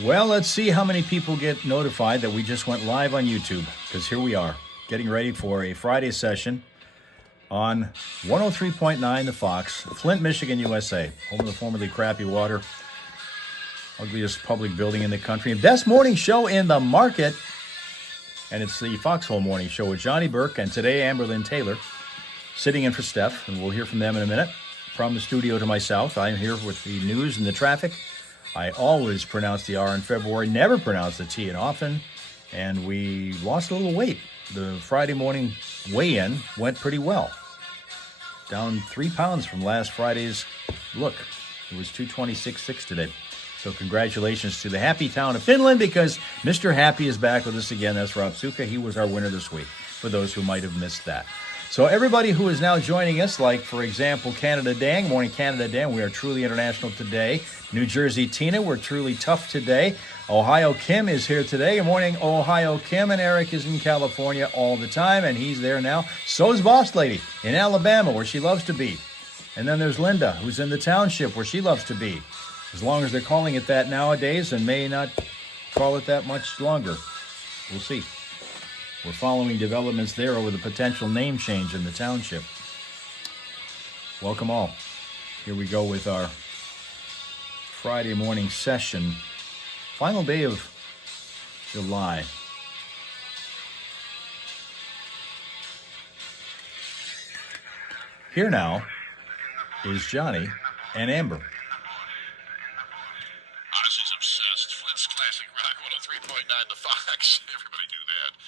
Well, let's see how many people get notified that we just went live on YouTube, because here we are, getting ready for a Friday session on 103.9 The Fox, Flint, Michigan, USA, home of the formerly crappy water, ugliest public building in the country, and best morning show in the market. And it's the Foxhole Morning Show with Johnny Burke, and today Amberlynn Taylor sitting in for Steph, and we'll hear from them in a minute. From the studio to my south, I'm here with the news and the traffic. I always pronounce the R in February, never pronounce the T in often, and we lost a little weight. The Friday morning weigh-in went pretty well. Down 3 pounds from last Friday's look. It was 226.6 today. So congratulations to the happy town of Finland, because Mr. Happy is back with us again. That's Rob Suka. He was our winner this week, for those who might have missed that. So everybody who is now joining us, like, for example, Canada Dan. Morning, Canada Dan. We are truly international today. New Jersey Tina, we're truly tough today. Ohio Kim is here today. Good morning, Ohio Kim. And Eric is in California all the time, and he's there now. So is Boss Lady in Alabama, where she loves to be. And then there's Linda, who's in the township, where she loves to be. As long as they're calling it that nowadays, and may not call it that much longer. We'll see. We're following developments there over the potential name change in the township. Welcome all. Here we go with our Friday morning session. Final day of July. Here now is Johnny and Amber. Oz is obsessed. Flint's classic rock, 103.9 The Fox. Everybody knew that.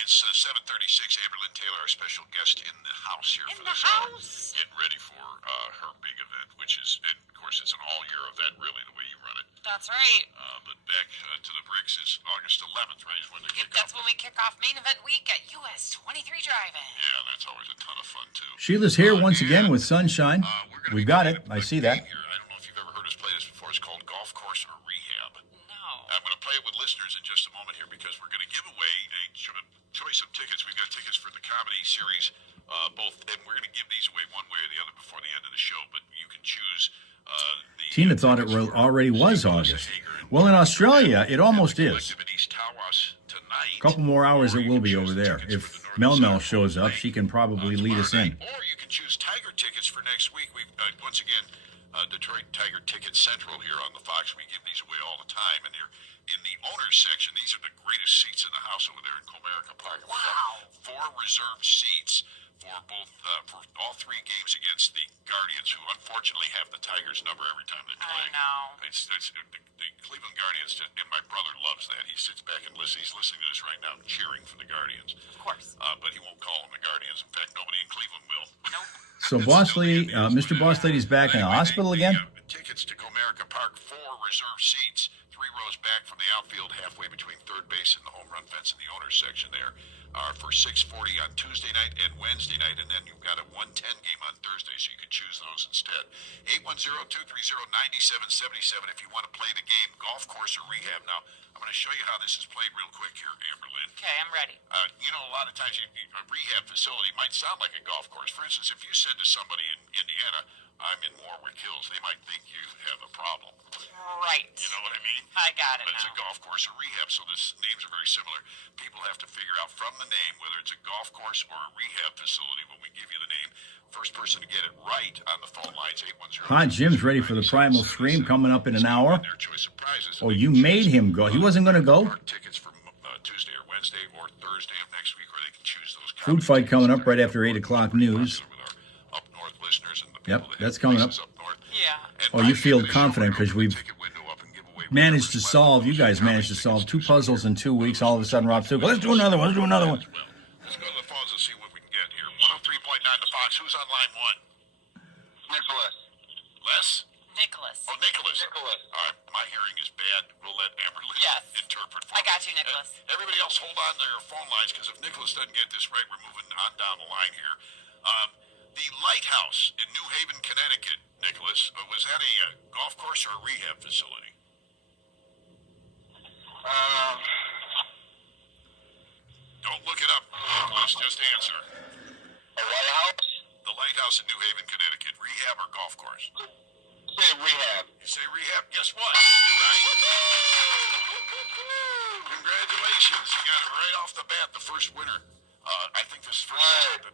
It's 7:36. Amberlynn Taylor, our special guest in the house here for this hour. Getting ready for her big event, which is, and of course, it's an all-year event, really, the way you run it. That's right. But back to the bricks is August 11th, right? Is when they kick That's off. when we kick off main event week at US 23 Drive-In. Yeah, that's always a ton of fun, too. Sheila's here once again with sunshine. We've got it. I see that. Here. I don't know if you've ever heard us play this before. It's called Golf Course or Rehab. No. I'm going to play it with listeners in just a moment here, because we're going to give away a choice of tickets. We've got tickets for the comedy series, both, and we're going to give these away one way or the other before the end of the show, but you can choose. Tina thought it already was August. Well, in Australia, it almost is. A couple more hours it will be over there. If Mel shows up, she can probably lead us in. Or you can choose Tiger tickets for next week. We've once again, Detroit Tiger Ticket Central here on the Fox. We give these away all the time, and they're in the owners section. These are the greatest seats in the house over there in Comerica Park. Wow. 4 reserved seats for both for all 3 games against the Guardians, who unfortunately have the Tigers number every time they play. I know. The Cleveland Guardians, and my brother loves that. He sits back and listens. He's listening to this right now, cheering for the Guardians. Of course. But he won't call them the Guardians. In fact, nobody in Cleveland will. Nope. So Mr. Boss Lady's back in the hospital again? Tickets to Comerica Park, 4 reserved seats, 3 rows back from the outfield, halfway between third base and the home run fence in the owners section there, are for 6:40 on Tuesday night and Wednesday night, and then you've got a 1:10 game on Thursday, so you can choose those instead. 810-230-9777 if you want to play the game, golf course or rehab. Now, I'm going to show you how this is played real quick here, Amberlynn. Okay, I'm ready. A lot of times a rehab facility might sound like a golf course. For instance, if you said to somebody in Indiana, I'm in Warwick Hills, they might think you have a problem. Right. You know what I mean? I got it But it's now. a golf course or rehab, so the names are very similar. People have to figure out from the name whether it's a golf course or a rehab facility when we give you the name. First person to get it right on the phone lines, 810. Hi, Jim's ready for the Primal Scream coming up in an hour. Their choice of prizes. Oh, you made him go. He wasn't going to go? Tickets for Tuesday or Wednesday or Thursday of next week, or they can choose those. Food fight coming up right after 8 o'clock news. Up north listeners and the Yep, people that that's have coming up. places north. Yeah. Oh, you feel confident because we've managed to solve, you guys managed to solve 2 puzzles in 2 weeks. All of a sudden, Rob said, let's do another one. Let's go to the phones and see what we can get here. 103.9 The Fox. Who's on line 1? Nicholas. Les? Nicholas. Oh, Nicholas. Nicholas. All right, my hearing is bad. We'll let Amberlynn interpret for I me. got you, Nicholas. Everybody else hold on to your phone lines, because if Nicholas doesn't get this right, we're moving on down the line here. The Lighthouse in New Haven, Connecticut, Nicholas, was that a golf course or a rehab facility? Don't look it up, Nicholas. Just answer. A lighthouse? The Lighthouse in New Haven, Connecticut, rehab or golf course? Say rehab. You say rehab? Guess what? You're right. Congratulations. You got it right off the bat, the first winner. I think this is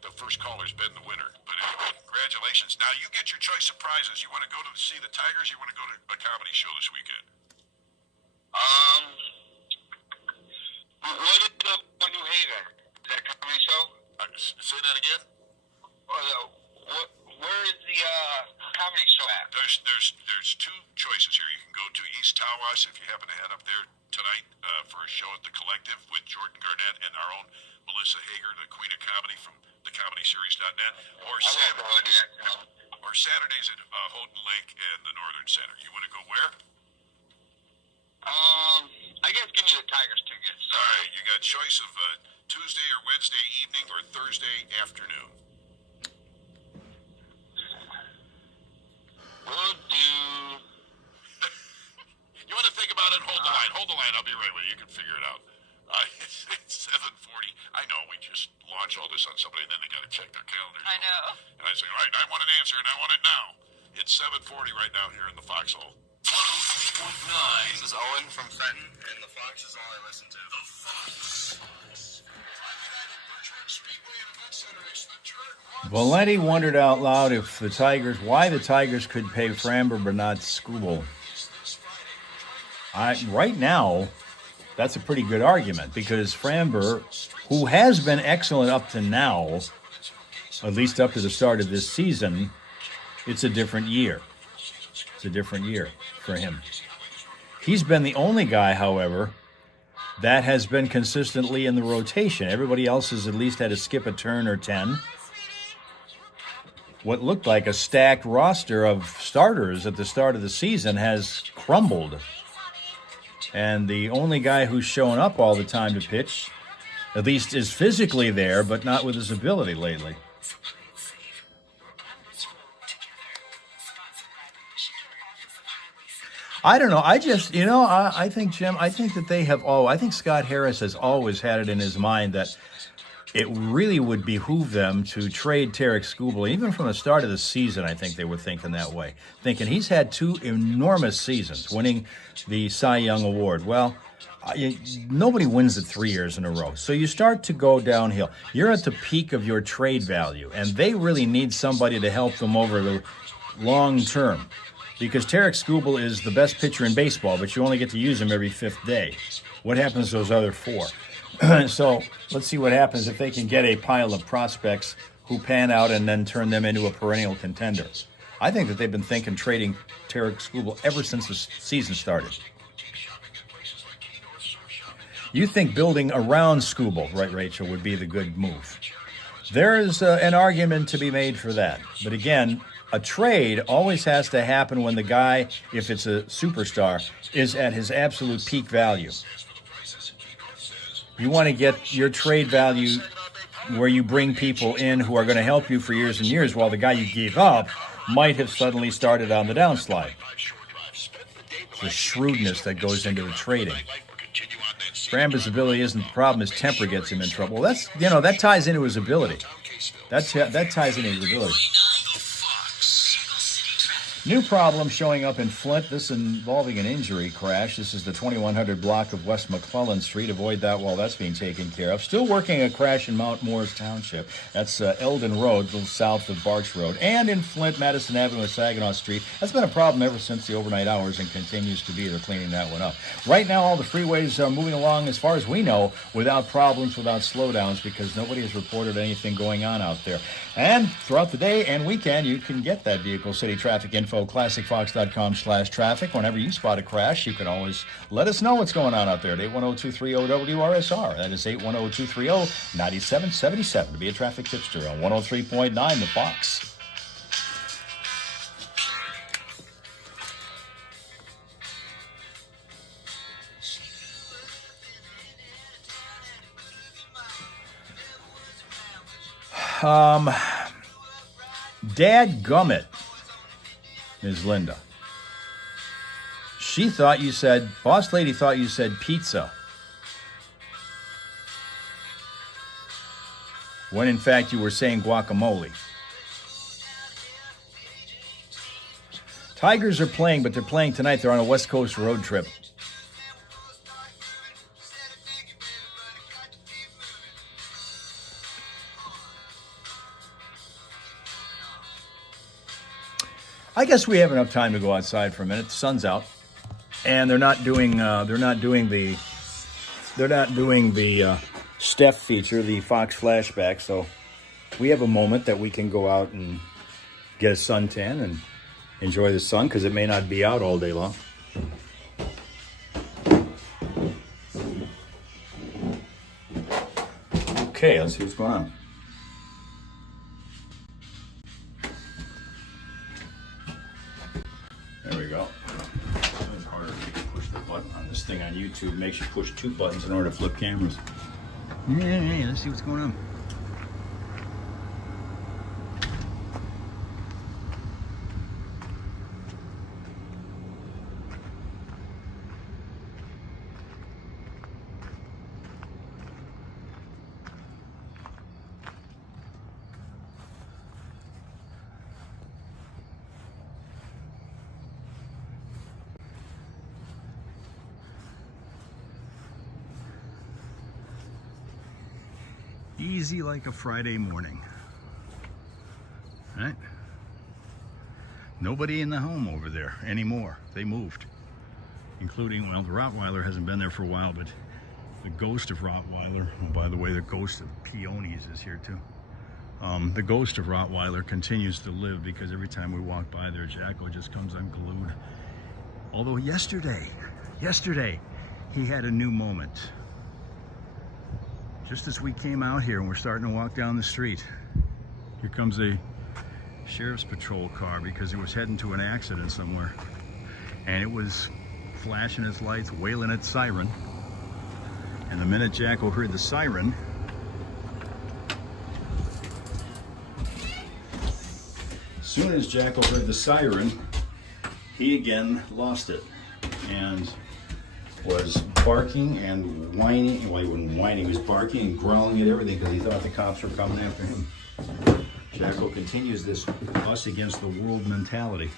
the first caller's been the winner. But anyway, congratulations. Now you get your choice of prizes. You want to go to see the Tigers? You want to go to a comedy show this weekend? What is the New Haven? Is that a comedy show? Say that again. Where is the comedy show at? There's two choices here. You can go to East Tawas if you happen to head up there tonight for a show at the Collective with Jordan Garnett and our own Melissa Hager, the Queen of Comedy from thecomedyseries.net, or Saturdays at Houghton Lake and the Northern Center. You want to go where? I guess give me the Tigers tickets. All right, you got choice of Tuesday or Wednesday evening or Thursday afternoon. We'll do. You want to think about it? Hold the line. Hold the line. I'll be right with you. You can figure it out. It's 7:40. I know we just launch all this on somebody, and then they got to check their calendars. I know. And I say, all right, I want an answer, and I want it now. It's 7:40 right now here in the Foxhole. 103.9. This is Owen from Fenton, and the Fox is all I listen to. The Fox. Valenti wondered out loud if why the Tigers could pay Framber but not Skubal. Right now, that's a pretty good argument because Framber, who has been excellent up to now, at least up to the start of this season, it's a different year. It's a different year for him. He's been the only guy, however, that has been consistently in the rotation. Everybody else has at least had to skip a turn or 10. What looked like a stacked roster of starters at the start of the season has crumbled. And the only guy who's showing up all the time to pitch, at least is physically there, but not with his ability lately. I don't know. I think, Jim, I think that I think Scott Harris has always had it in his mind that it really would behoove them to trade Tarek Skubal. Even from the start of the season, I think they were thinking that way. Thinking he's had two enormous seasons, winning the Cy Young Award. Well, nobody wins it 3 years in a row. So you start to go downhill. You're at the peak of your trade value, and they really need somebody to help them over the long term. Because Tarek Skubal is the best pitcher in baseball, but you only get to use him every fifth day. What happens to those other four? So let's see what happens if they can get a pile of prospects who pan out and then turn them into a perennial contender. I think that they've been thinking trading Tarek Skubal ever since the season started. You think building around Skubal, right, Rachel, would be the good move. There's an argument to be made for that. But again, a trade always has to happen when the guy, if it's a superstar, is at his absolute peak value. You want to get your trade value where you bring people in who are going to help you for years and years, while the guy you gave up might have suddenly started on the downslide. The shrewdness that goes into the trading. Framber's ability isn't the problem. His temper gets him in trouble. Well, that ties into his ability. That ties into his ability. New problem showing up in Flint, this involving an injury crash. This is the 2100 block of West McClellan Street. Avoid that while that's being taken care of. Still working a crash in Mount Morris Township. That's Eldon Road, a little south of Barch Road. And in Flint, Madison Avenue and Saginaw Street. That's been a problem ever since the overnight hours and continues to be. They're cleaning that one up. Right now, all the freeways are moving along, as far as we know, without problems, without slowdowns, because nobody has reported anything going on out there. And throughout the day and weekend, you can get that Vehicle City traffic info, classicfox.com/traffic. Whenever you spot a crash, you can always let us know what's going on out there at 810-230-WRSR. That is 810-230-9777 to be a traffic tipster on 103.9 The Fox. Dadgummit, Ms. Linda. She thought you said, boss lady thought you said pizza. When in fact you were saying guacamole. Tigers are playing, but they're playing tonight. They're on a West Coast road trip. I guess we have enough time to go outside for a minute. The sun's out, and they're not doing the Steph feature, the Fox flashback. So we have a moment that we can go out and get a suntan and enjoy the sun because it may not be out all day long. Okay, let's see what's going on. There we go. It's harder if you can push the button on this thing on YouTube. It makes you push 2 buttons in order to flip cameras. Yeah, let's see what's going on. Easy like a Friday morning, right? Nobody in the home over there anymore. They moved, including, well, the Rottweiler hasn't been there for a while, but the ghost of Rottweiler, oh, by the way, the ghost of Peonies is here too. The ghost of Rottweiler continues to live because every time we walk by there, Jacko just comes unglued. Although yesterday, he had a new moment. Just as we came out here and we're starting to walk down the street, here comes a sheriff's patrol car because it was heading to an accident somewhere. And it was flashing its lights, wailing its siren. And the minute Jacko heard the siren, as soon as Jacko heard the siren, he again lost it and was barking and whining. Well, he wasn't whining, he was barking and growling at everything because he thought the cops were coming after him. Jacko continues this us against the world mentality.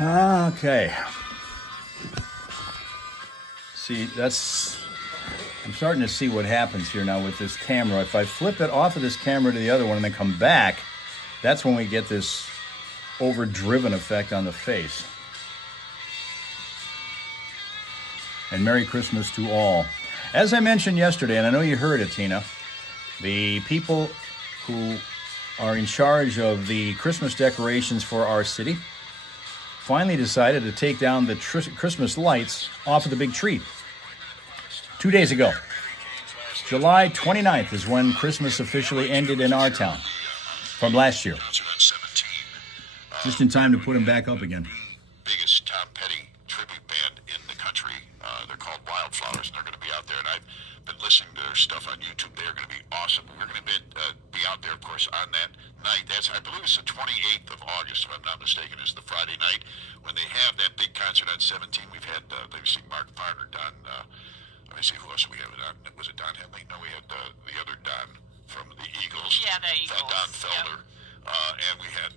Okay. See, I'm starting to see what happens here now with this camera. If I flip it off of this camera to the other one and then come back, that's when we get this overdriven effect on the face. And Merry Christmas to all. As I mentioned yesterday, and I know you heard it, Tina, the people who are in charge of the Christmas decorations for our city finally decided to take down the Christmas lights off of the big tree 2 days ago. July 29th is when Christmas officially ended in our town from last year. Just in time to put them back up again. Biggest Tom Petty tribute band in the country. They're called Wildflowers, and they're going to be out there. And I've been listening to their stuff on YouTube. They're going to be awesome. We're going to be out there, of course, on that night. I believe it's the 28th of August, if I'm not mistaken, is the Friday night when they have that big concert on 17. We've had, they've seen Mark Farner, Don, let me see, who else we have? Was it Don Henley? No, we had the other Don from the Eagles. Yeah, the Eagles. Don Felder. Yep. And we had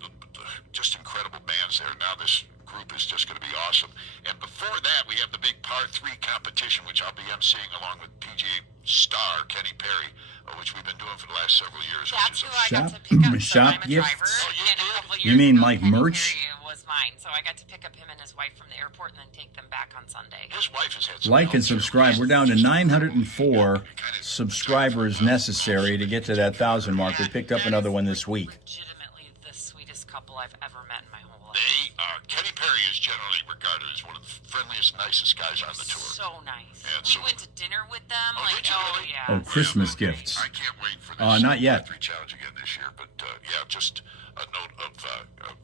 just incredible bands there. Now this group is just going to be awesome. And before that, we have the big Par 3 competition, which I'll be emceeing along with PGA star Kenny Perry, which we've been doing for the last several years. That's who I got to Shop- pick up. So shop I'm a gifts? driver. Oh, you And a did? couple You years mean ago, like Kenny merch? Perry was mine, so I got to pick up him and his wife from the airport and then take them back on Sunday. His wife has had some Like and health subscribe. We're down to 904 subscribers necessary to get to that 1,000 mark. We picked up another one this week. Legitimately the sweetest couple I've ever met in my whole life. They are. Kenny Perry is generally regarded as one of the friendliest, nicest guys on the tour. So nice. And We so- went to dinner with them. Oh, Like, did you oh really? yeah. Oh, Christmas gifts. I can't wait for this. Not yet. 3 challenge again this year, but yeah, just a note of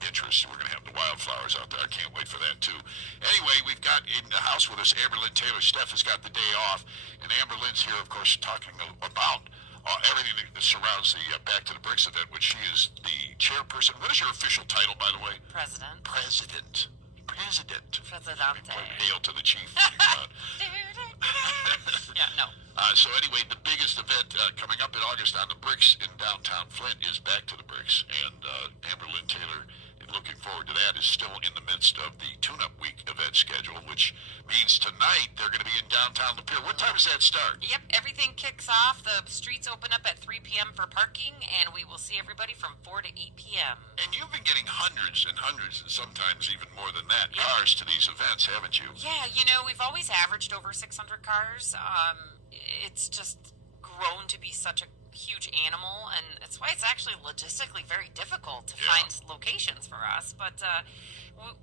interest. We're going to have the Wildflowers out there. I can't wait for that too. Anyway, we've got in the house with us Amber Lynn Taylor. Steph has got the day off, and Amber Lynn's here, of course, talking about everything that surrounds the Back to the Bricks event, which she is the chairperson. What is your official title, by the way? President. President. Presidente. Hail to the chief. Yeah, no. So anyway, the biggest event coming up in August on the Bricks in downtown Flint is Back to the Bricks, and Amber Lynn Taylor, looking forward to that, is still in the midst of the Tune-Up Week event schedule, which means tonight they're going to be in downtown Lapeer. What time does that start? Yep, everything kicks off. The streets open up at 3 p.m. for parking, and we will see everybody from 4 to 8 p.m. And you've been getting hundreds and hundreds, and sometimes even more than that, cars to these events, haven't you? Yeah, we've always averaged over 600 cars. It's just grown to be such a huge animal, and that's why it's actually logistically very difficult to find locations for us. But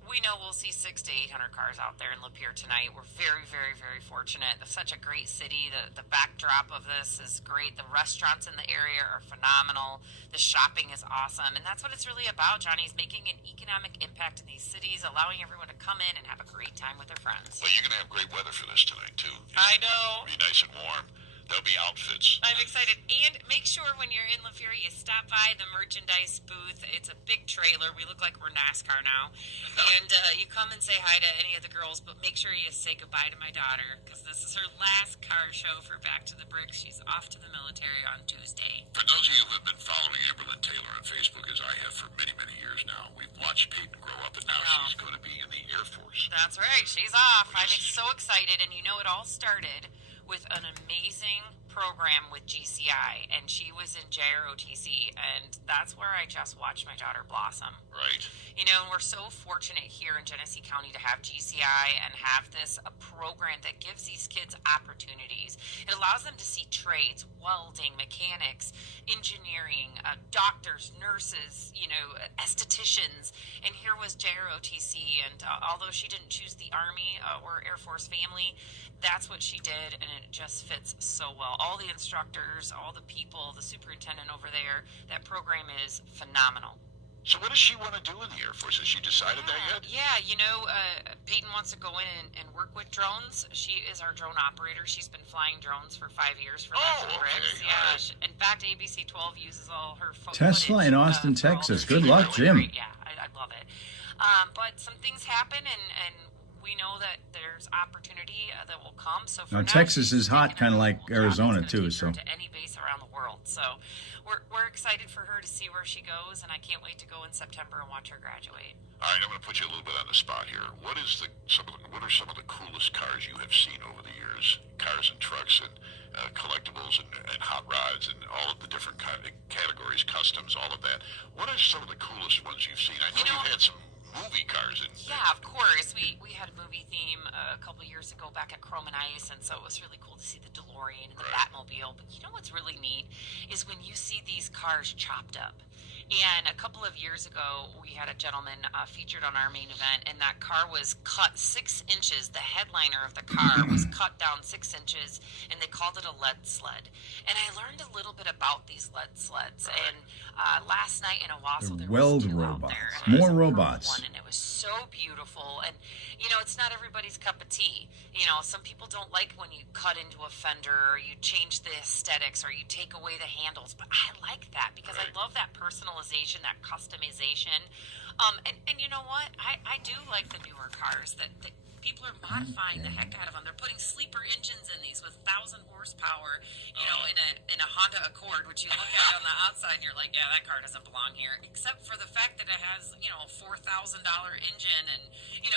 we know we'll see 600 to 800 cars out there in Lapeer tonight. We're very, very, very fortunate. It's such a great city. The backdrop of this is great. The restaurants in the area are phenomenal. The shopping is awesome, and that's what it's really about, Johnny, is making an economic impact in these cities, allowing everyone to come in and have a great time with their friends. Well, you're going to have great weather for this tonight, too. I know. It'll be nice and warm. There'll be outfits. I'm excited. And make sure when you're in Lapeer, you stop by the merchandise booth. It's a big trailer. We look like we're NASCAR now. And you come and say hi to any of the girls, but make sure you say goodbye to my daughter, because this is her last car show for Back to the Bricks. She's off to the military on Tuesday. For those of you who have been following Amber Lynn Taylor on Facebook, as I have for many, many years now, we've watched Peyton grow up, and now she's going to be in the Air Force. That's right. She's off. I'm so excited. And it all started with an amazing program with GCI, and she was in JROTC, and that's where I just watched my daughter blossom. Right. And we're so fortunate here in Genesee County to have GCI and have a program that gives these kids opportunities. It allows them to see trades, welding, mechanics, engineering, doctors, nurses, estheticians. And here was JROTC, and although she didn't choose the Army or Air Force family, that's what she did, and it just fits so well. All the instructors, all the people, the superintendent over there, that program is phenomenal. So what does she want to do in the Air Force? Has she decided that yet? Yeah, Peyton wants to go in and work with drones. She is our drone operator. She's been flying drones for 5 years for Back to the Bricks. Okay. Yeah, Right. in fact, ABC 12 uses all her Tesla footage, in Austin, for all Texas. their Good luck, videos. Jim. Yeah, I love it. But some things happen, and we know that there's opportunity that will come. So for Now, Texas is hot, kind of like Arizona, too. So So to any base around the world. So we're excited for her to see where she goes, and I can't wait to go in September and watch her graduate. All right, I'm going to put you a little bit on the spot here. What are some of the coolest cars you have seen over the years? Cars and trucks and collectibles and hot rods and all of the different categories, customs, all of that. What are some of the coolest ones you've seen? I know you've had some movie cars in. Yeah, of course. We had a movie theme a couple years ago back at Chrome and Ice, and so it was really cool to see the DeLorean and the Batmobile. But what's really neat is when you see these cars chopped up. And a couple of years ago, we had a gentleman featured on our main event, and that car was cut 6 inches. The headliner of the car was cut down 6 inches, and they called it a lead sled. And I learned a little bit about these lead sleds. And last night in Owasso, there was 2 out robots. there. And More it was a robots. purple one, and it was so beautiful. And it's not everybody's cup of tea. Some people don't like when you cut into a fender, or you change the aesthetics, or you take away the handles. But I like that because I love that personalization, that customization. And you know what? I do like the newer cars that people are modifying the heck out of them. They're putting sleeper engines in these with 1,000 horsepower, in a Honda Accord, which you look at on the outside and you're like, yeah, that car doesn't belong here. Except for the fact that it has, a $4,000 engine, and,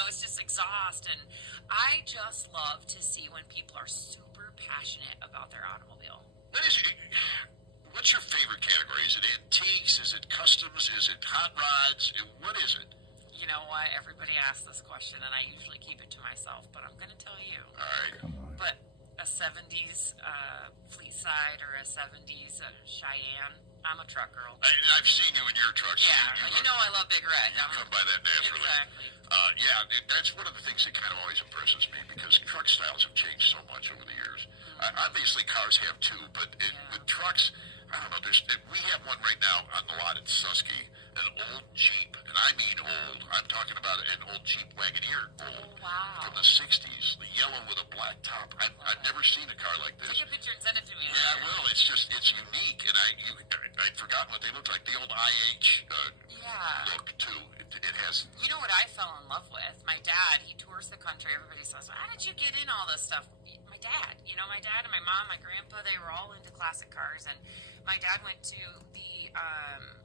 it's just exhaust. And I just love to see when people are super passionate about their automobile. What's your favorite category? Is it antiques? Is it customs? Is it hot rods? What is it? You know what? Everybody asks this question, and I usually keep it to myself, but I'm going to tell you. All right. come on. But a 70s Fleetside or a 70s Cheyenne, I'm a truck girl. I've seen you in your truck. So Yeah, I love Big Red. You come by that naturally. Exactly. That's one of the things that kind of always impresses me, because truck styles have changed so much over the years. Obviously, cars have too, but with trucks, I don't know. We have one right now on the lot in Susky, an old Jeep, and I mean old. I'm talking about an old Jeep Wagoneer, old, wow. from the '60s, the yellow with a black top. I've never seen a car like this. Take a picture and send it to me. Yeah, I will. It's unique, and I'd forgotten what they looked like. The old IH look too. It has. You know what I fell in love with? My dad, he tours the country. Everybody says, how did you get in all this stuff? My dad. You know, my dad and my mom, my grandpa, they were all into classic cars. And my dad went to the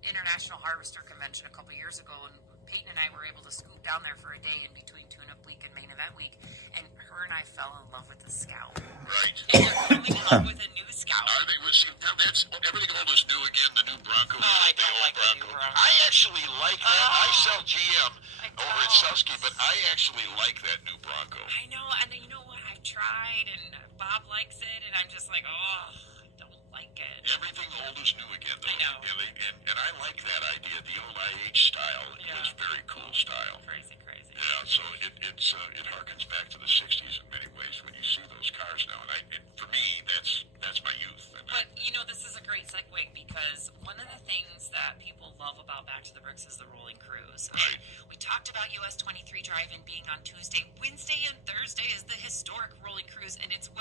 International Harvester Convention a couple years ago, and Peyton and I were able to scoot down there for a day in between Tune-Up Week and Main Event Week. And her and I fell in love with the Scout. Right. And they're falling in love with a new Scout. Are they? Well, see, now that's everything old is new again. The new Bronco. I don't like the new Bronco. I actually like that. I sell GM I over at don't. Susky, but I actually like that new Bronco. I know, and you know what? I've tried, and Bob likes it, and I'm just like, oh, I don't like it. Everything old is new again, though. I know. And I like that idea. The old IH style Yeah. was very cool style. Crazy. Yeah, so it harkens back to the '60s in many ways when you see those cars now. And for me, that's my youth. And But, you know, this is a great segue because one of the things that people love about Back to the Bricks is the rolling cruise. Right. We talked about US 23 Drive-In being on Tuesday. Wednesday and Thursday is the historic rolling cruise, and it's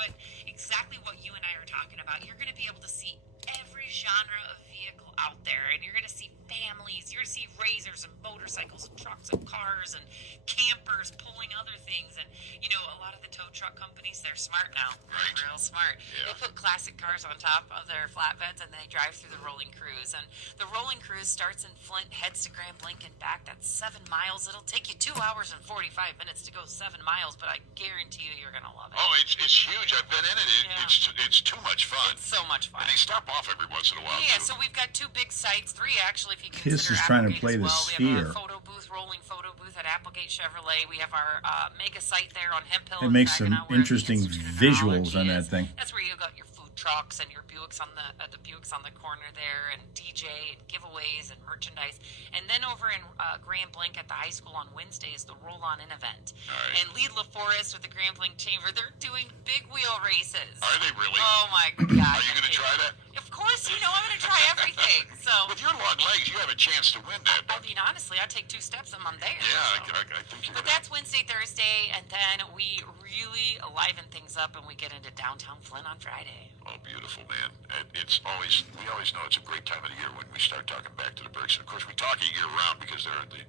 exactly what you and I are talking about. You're going to be able to see every genre of vehicle out there, and you're going to see families, you're going to see razors and motorcycles and trucks and cars and campers pulling other things. And you know, a lot of the tow truck companies, they're smart now. Right. They're real smart. Yeah. They put classic cars on top of their flatbeds and they drive through the rolling cruise. And the rolling cruise starts in Flint, heads to Grand Blanc and back. That's 7 miles. It'll take you 2 hours and 45 minutes to go 7 miles, but I guarantee you you're going to love it. Oh, it's huge. I've been in it. Yeah. It's too much fun. It's so much fun. And they stop off every once in a while. Yeah, too. so we've got 2 big sites, 3 actually, if you consider Kiss is trying to Applegate play as the well. We sphere. have our photo booth, rolling photo booth at Applegate Chevrolet. We have our mega site there on Hemp Hill. It in makes some Saginaw, where the interesting Institute of visuals Neurology on that is. thing. That's where you got your food trucks and your Buicks on the Buicks on the corner there, and DJ and giveaways and merchandise. And then over in Grand Blanc at the high school on Wednesday is the Roll On In event. All right. And Lead LaForest with the Grand Blanc Chamber, they're doing big wheel races. Are they really? Oh my God! Are you going to try that? Of course, you know I'm going to try everything. So, With your long legs, you have a chance to win that. I mean, honestly, I take 2 steps and I'm there. Yeah, so. I think you're But going to. that's Wednesday, Thursday, and then we really liven things up and we get into downtown Flint on Friday. Oh, beautiful, man. And we always know it's a great time of the year when we start talking Back to the Bricks. And of course, we talk it year round because there are the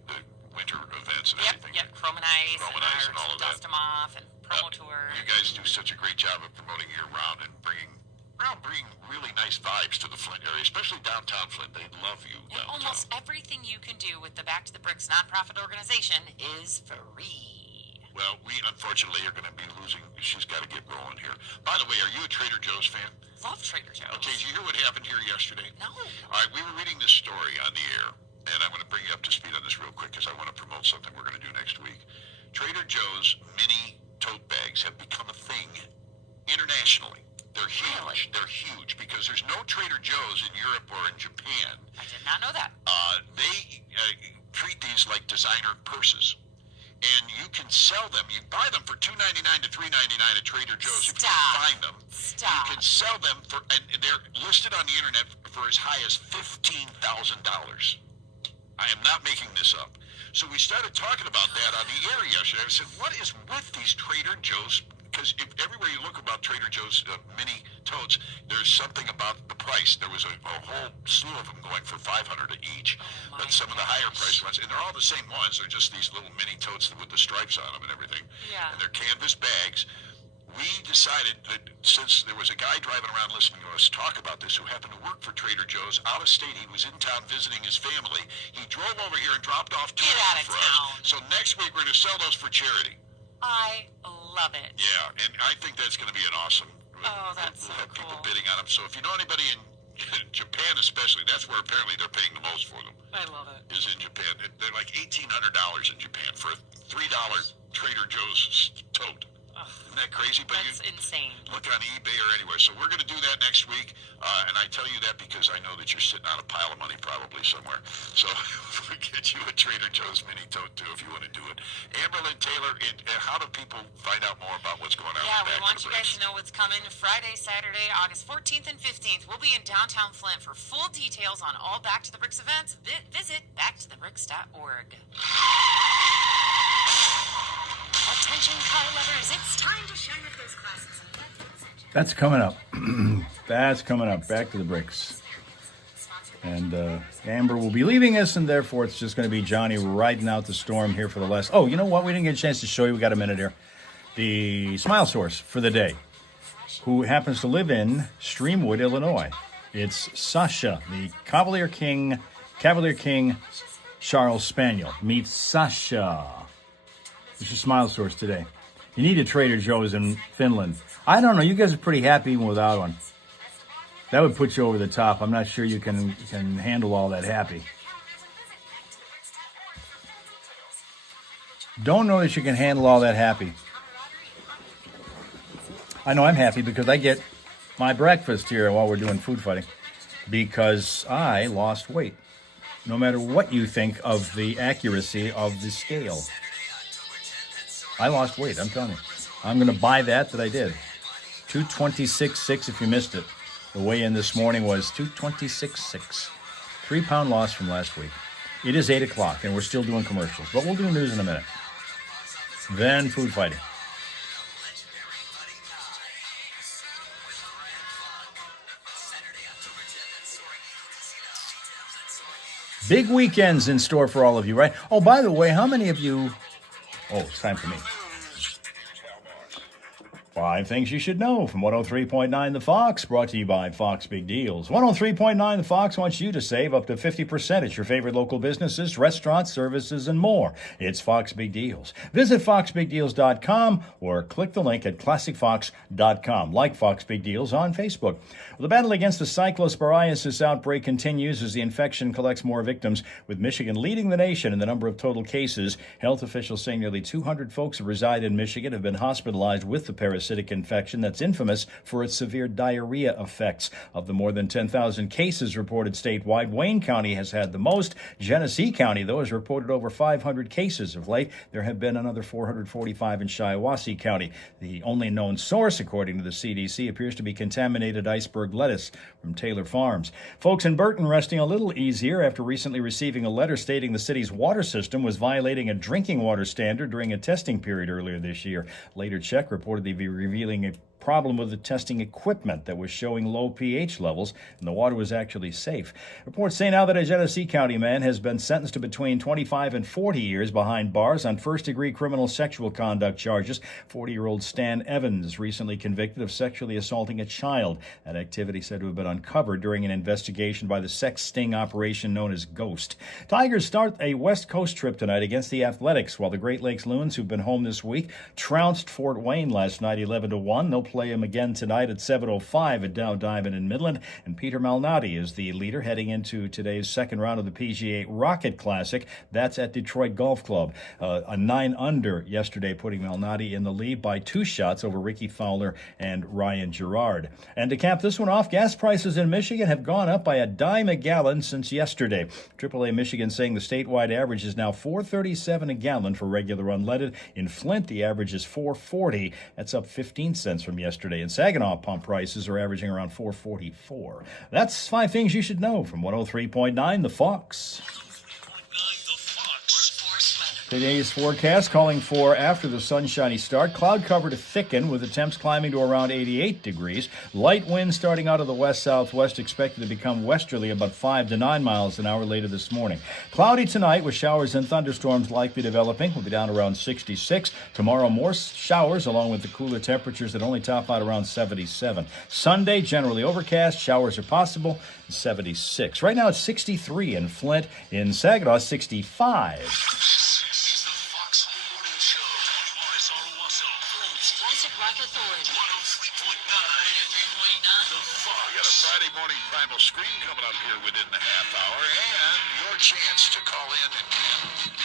winter events and everything. Yep, Chrome and Ice, Chrome and Ice and all of that. Dust 'em Off, and promo tour. You guys do such a great job of promoting year round and bringing really nice vibes to the Flint area, especially downtown Flint. They love you And downtown. almost everything you can do with the Back to the Bricks nonprofit organization is free. Well, we unfortunately are going to be losing. She's got to get rolling here. By the way, are you a Trader Joe's fan? Love Trader Joe's. Okay, did you hear what happened here yesterday? No. All right, we were reading this story on the air, and I'm going to bring you up to speed on this real quick because I want to promote something we're going to do next week. Trader Joe's mini tote bags have become a thing internationally. They're huge. Really? They're huge because there's no Trader Joe's in Europe or in Japan. I did not know that. They treat these like designer purses. And you can sell them. You buy them for $2.99 to $3.99 at Trader Joe's if you Stop. can find them. Stop. You can sell them for, and they're listed on the internet for as high as $15,000. I am not making this up. So we started talking about that on the air yesterday. I said, what is with these Trader Joe's? Because everywhere you look about Trader Joe's mini totes, there's something about the price. There was a whole slew of them going for $500 each. Oh But some of the higher priced ones, and they're all the same ones. They're just these little mini totes with the stripes on them and everything. Yeah. And they're canvas bags. We decided that since there was a guy driving around listening to us talk about this who happened to work for Trader Joe's out of state, he was in town visiting his family. He drove over here and dropped off two Get out of for town. us. So next week we're going to sell those for charity. I love it. Yeah, and I think that's going to be an awesome. Oh, that's we'll so have people cool. bidding on them. So if you know anybody in Japan, especially, that's where apparently they're paying the most for them. I love it. Is in Japan. They're like $1,800 in Japan for a $3 Trader Joe's tote. Ugh, Isn't that crazy? But that's insane. look on eBay or anywhere. So we're going to do that next week. And I tell you that because I know that you're sitting on a pile of money probably somewhere. So we'll get you a Trader Joe's mini tote too if you want to do it. Amberlyn Taylor, how do people find out more about what's going on? Yeah, with we Back want to you the guys Bricks? to know what's coming Friday, Saturday, August 14th and 15th. We'll be in downtown Flint for full details on all Back to the Bricks events. Visit backtothebricks.org. Attention car lovers, it's time to shine up those glasses and let those engines. That's coming up. That's coming up. Back to the Bricks. And Amber will be leaving us, and therefore it's just going to be Johnny riding out the storm here for the last... Oh, you know what? We didn't get a chance to show you. We got a minute here. The Smile Source for the day. who happens to live in Streamwood, Illinois. It's Sasha, the Cavalier King Charles Spaniel. Meet Sasha. It's your smile source today. You need a Trader Joe's in Finland. I don't know. You guys are pretty happy even without one. That would put you over the top. I'm not sure you can handle all that happy. Don't know that you can handle all that happy. I know I'm happy because I get my breakfast here while we're doing food fighting because I lost weight. No matter what you think of the accuracy of the scale. I lost weight, I'm telling you. I'm going to buy that I did. 226.6 if you missed it. The weigh-in this morning was 226.6. 3-pound loss from last week. It is 8 o'clock, and we're still doing commercials, but we'll do news in a minute. Then food fighting. Big weekends in store for all of you, right? Oh, by the way, how many of you... Oh, it's time for me. 5 things you should know from 103.9 The Fox, brought to you by Fox Big Deals. 103.9 The Fox wants you to save up to 50% at your favorite local businesses, restaurants, services, and more. It's Fox Big Deals. Visit foxbigdeals.com or click the link at classicfox.com. Like Fox Big Deals on Facebook. The battle against the cyclosporiasis outbreak continues as the infection collects more victims, with Michigan leading the nation in the number of total cases. Health officials say nearly 200 folks who reside in Michigan have been hospitalized with the parasitic infection that's infamous for its severe diarrhea effects. Of the more than 10,000 cases reported statewide, Wayne County has had the most. Genesee County, though, has reported over 500 cases of late. There have been another 445 in Shiawassee County. The only known source, according to the CDC, appears to be contaminated iceberg lettuce from Taylor Farms. Folks in Burton resting a little easier after recently receiving a letter stating the city's water system was violating a drinking water standard during a testing period earlier this year. Later check reportedly revealing a problem with the testing equipment that was showing low pH levels, and the water was actually safe. Reports say now that a Genesee County man has been sentenced to between 25 and 40 years behind bars on first-degree criminal sexual conduct charges. 40-year-old Stan Evans recently convicted of sexually assaulting a child. That activity said to have been uncovered during an investigation by the sex sting operation known as Ghost. Tigers start a West Coast trip tonight against the Athletics, while the Great Lakes Loons, who've been home this week, trounced Fort Wayne last night 11-1. They'll play him again tonight at 7:05 at Dow Diamond in Midland. And Peter Malnati is the leader heading into today's second round of the PGA Rocket Classic. That's at Detroit Golf Club. A 9-under yesterday, putting Malnati in the lead by 2 shots over Ricky Fowler and Ryan Gerard. And to cap this one off, gas prices in Michigan have gone up by $0.10 a gallon since yesterday. AAA Michigan saying the statewide average is now $4.37 a gallon for regular unleaded. In Flint, the average is $4.40. That's up 15 cents from yesterday. In Saginaw, pump prices are averaging around $4.44. That's 5 things you should know from 103.9 The Fox. Today's forecast calling for, after the sunshiny start, cloud cover to thicken with the temps climbing to around 88 degrees. Light winds starting out of the west-southwest expected to become westerly about 5 to 9 miles an hour later this morning. Cloudy tonight with showers and thunderstorms likely developing. We'll be down around 66. Tomorrow more showers along with the cooler temperatures that only top out around 77. Sunday generally overcast. Showers are possible. 76. Right now it's 63 in Flint. In Saginaw 65. Friday morning primal screen coming up here within the half hour, and your chance to call in and win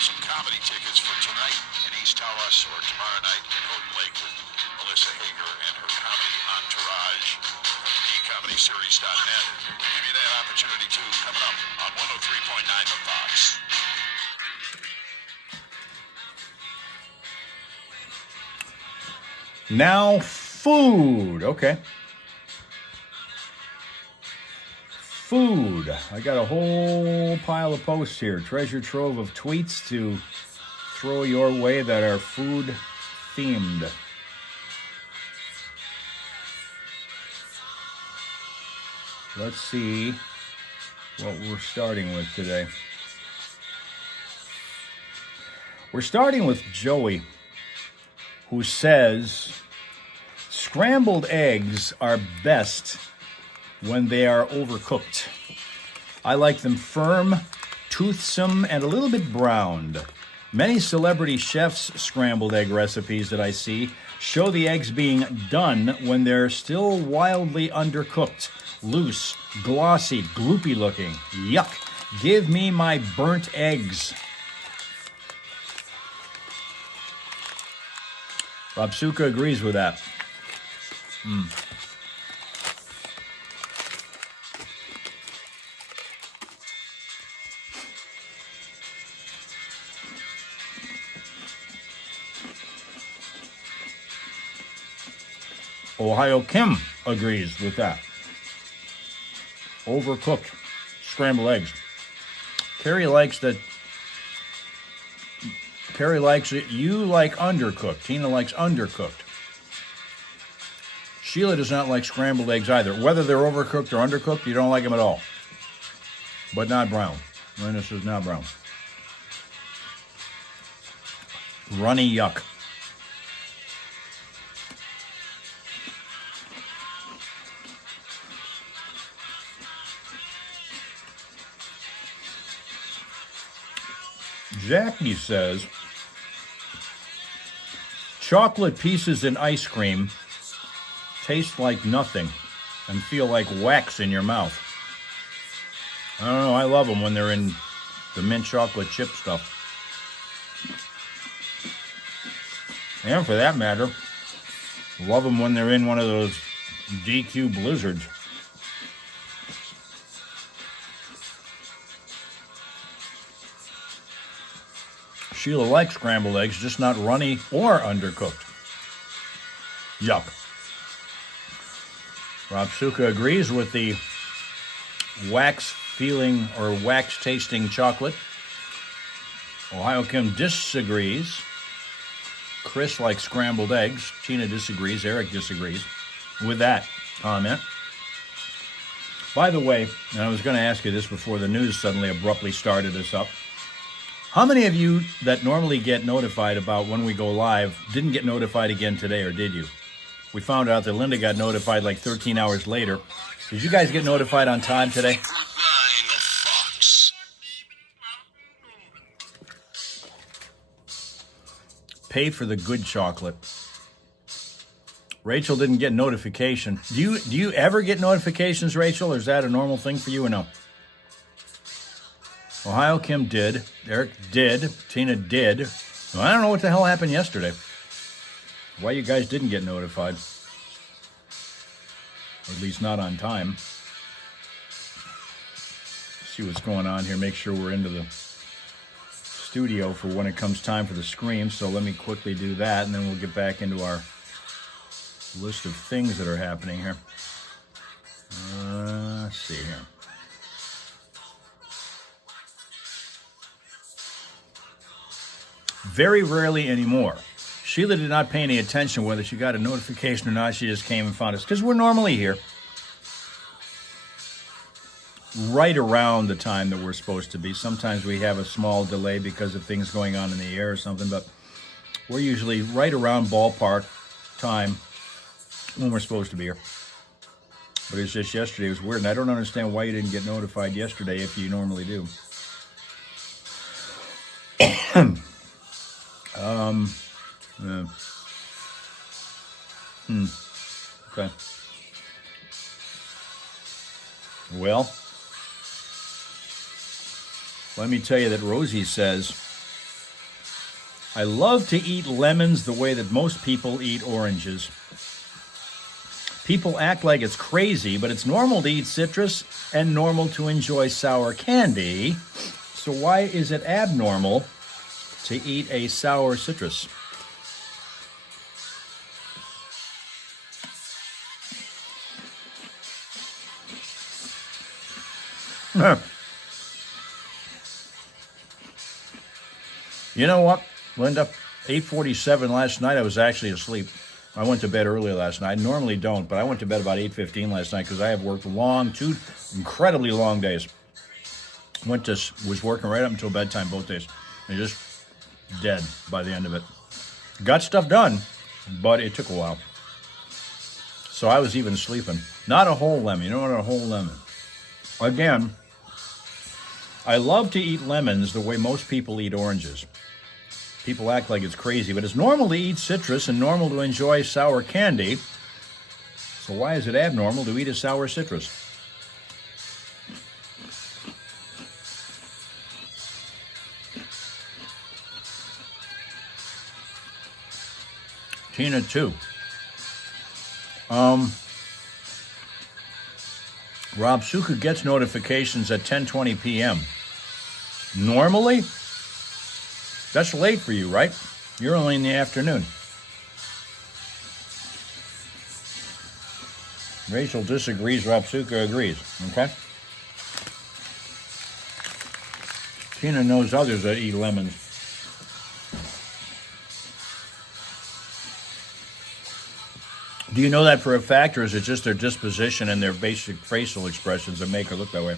some comedy tickets for tonight in East Tawas or tomorrow night in Houghton Lake with Melissa Hager and her comedy entourage from eComedySeries.net. We'll give you that opportunity too coming up on 103.9 The Fox. Now, food. Okay. Food. I got a whole pile of posts here, treasure trove of tweets to throw your way that are food themed. Let's see what we're starting with today. We're starting with Joey, who says Scrambled eggs are best when they are overcooked. I like them firm, toothsome, and a little bit browned. Many celebrity chefs' scrambled egg recipes that I see show the eggs being done when they're still wildly undercooked, loose, glossy, gloopy looking. Yuck. Give me my burnt eggs. Rob Suka agrees with that. Ohio Kim agrees with that. Overcooked scrambled eggs. Carrie likes it. You like undercooked. Tina likes undercooked. Sheila does not like scrambled eggs either. Whether they're overcooked or undercooked, you don't like them at all. But not brown. Linus is not brown. Runny yuck. Jackie says, chocolate pieces in ice cream taste like nothing and feel like wax in your mouth. I don't know, I love them when they're in the mint chocolate chip stuff. And for that matter, love them when they're in one of those DQ blizzards. Sheila likes scrambled eggs, just not runny or undercooked. Yuck. Rob Suka agrees with the wax feeling or wax tasting chocolate. Ohio Kim disagrees. Chris likes scrambled eggs. Tina disagrees. Eric disagrees with that comment. By the way, and I was going to ask you this before the news suddenly abruptly started us up. How many of you that normally get notified about when we go live didn't get notified again today, or did you? We found out that Linda got notified like 13 hours later. Did you guys get notified on time today? Pay for the good chocolate. Rachel didn't get notification. Do you ever get notifications, Rachel, or is that a normal thing for you or no? Ohio Kim did. Eric did. Tina did. Well, I don't know what the hell happened yesterday. Why you guys didn't get notified. Or at least not on time. See what's going on here. Make sure we're into the studio for when it comes time for the scream. So let me quickly do that, and then we'll get back into our list of things that are happening here. Let's see here. Very rarely anymore. Sheila did not pay any attention whether she got a notification or not. She just came and found us because we're normally here right around the time that we're supposed to be. Sometimes we have a small delay because of things going on in the air or something, but we're usually right around ballpark time when we're supposed to be here. But it's just yesterday. It was weird, and I don't understand why you didn't get notified yesterday if you normally do. Okay. Well, let me tell you that Rosie says, I love to eat lemons the way that most people eat oranges. People act like it's crazy, but it's normal to eat citrus and normal to enjoy sour candy. So why is it abnormal to eat a sour citrus? You know what, Linda? 8:47 last night, I was actually asleep. I went to bed early last night. I normally don't, but I went to bed about 8:15 last night because I have worked two incredibly long days. Was working right up until bedtime both days. And just dead by the end of it. Got stuff done, but it took a while. So I was even sleeping. Not a whole lemon. You don't want a whole lemon. Again, I love to eat lemons the way most people eat oranges. People act like it's crazy, but it's normal to eat citrus and normal to enjoy sour candy. So why is it abnormal to eat a sour citrus? Tina, too. Rob Suka gets notifications at 10:20 p.m. Normally, that's late for you, right? You're only in the afternoon. Rachel disagrees. Rob Suka agrees. Okay? Tina knows others that eat lemons. Do you know that for a fact, or is it just their disposition and their basic facial expressions that make her look that way?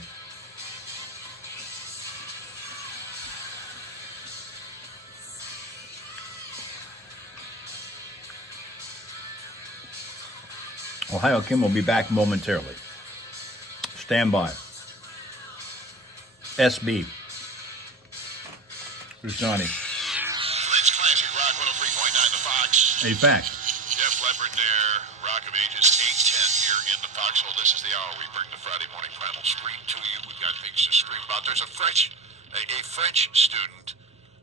Ohio Kim will be back momentarily. Stand by. SB. Who's Johnny? Flint's Classic Rock 103.9 The Fox. A fact. Jeff Leppard there, Rock of Ages 810 here in the Foxhole. This is the hour we bring the Friday morning primal scream to you. We've got things to scream about. There's a French student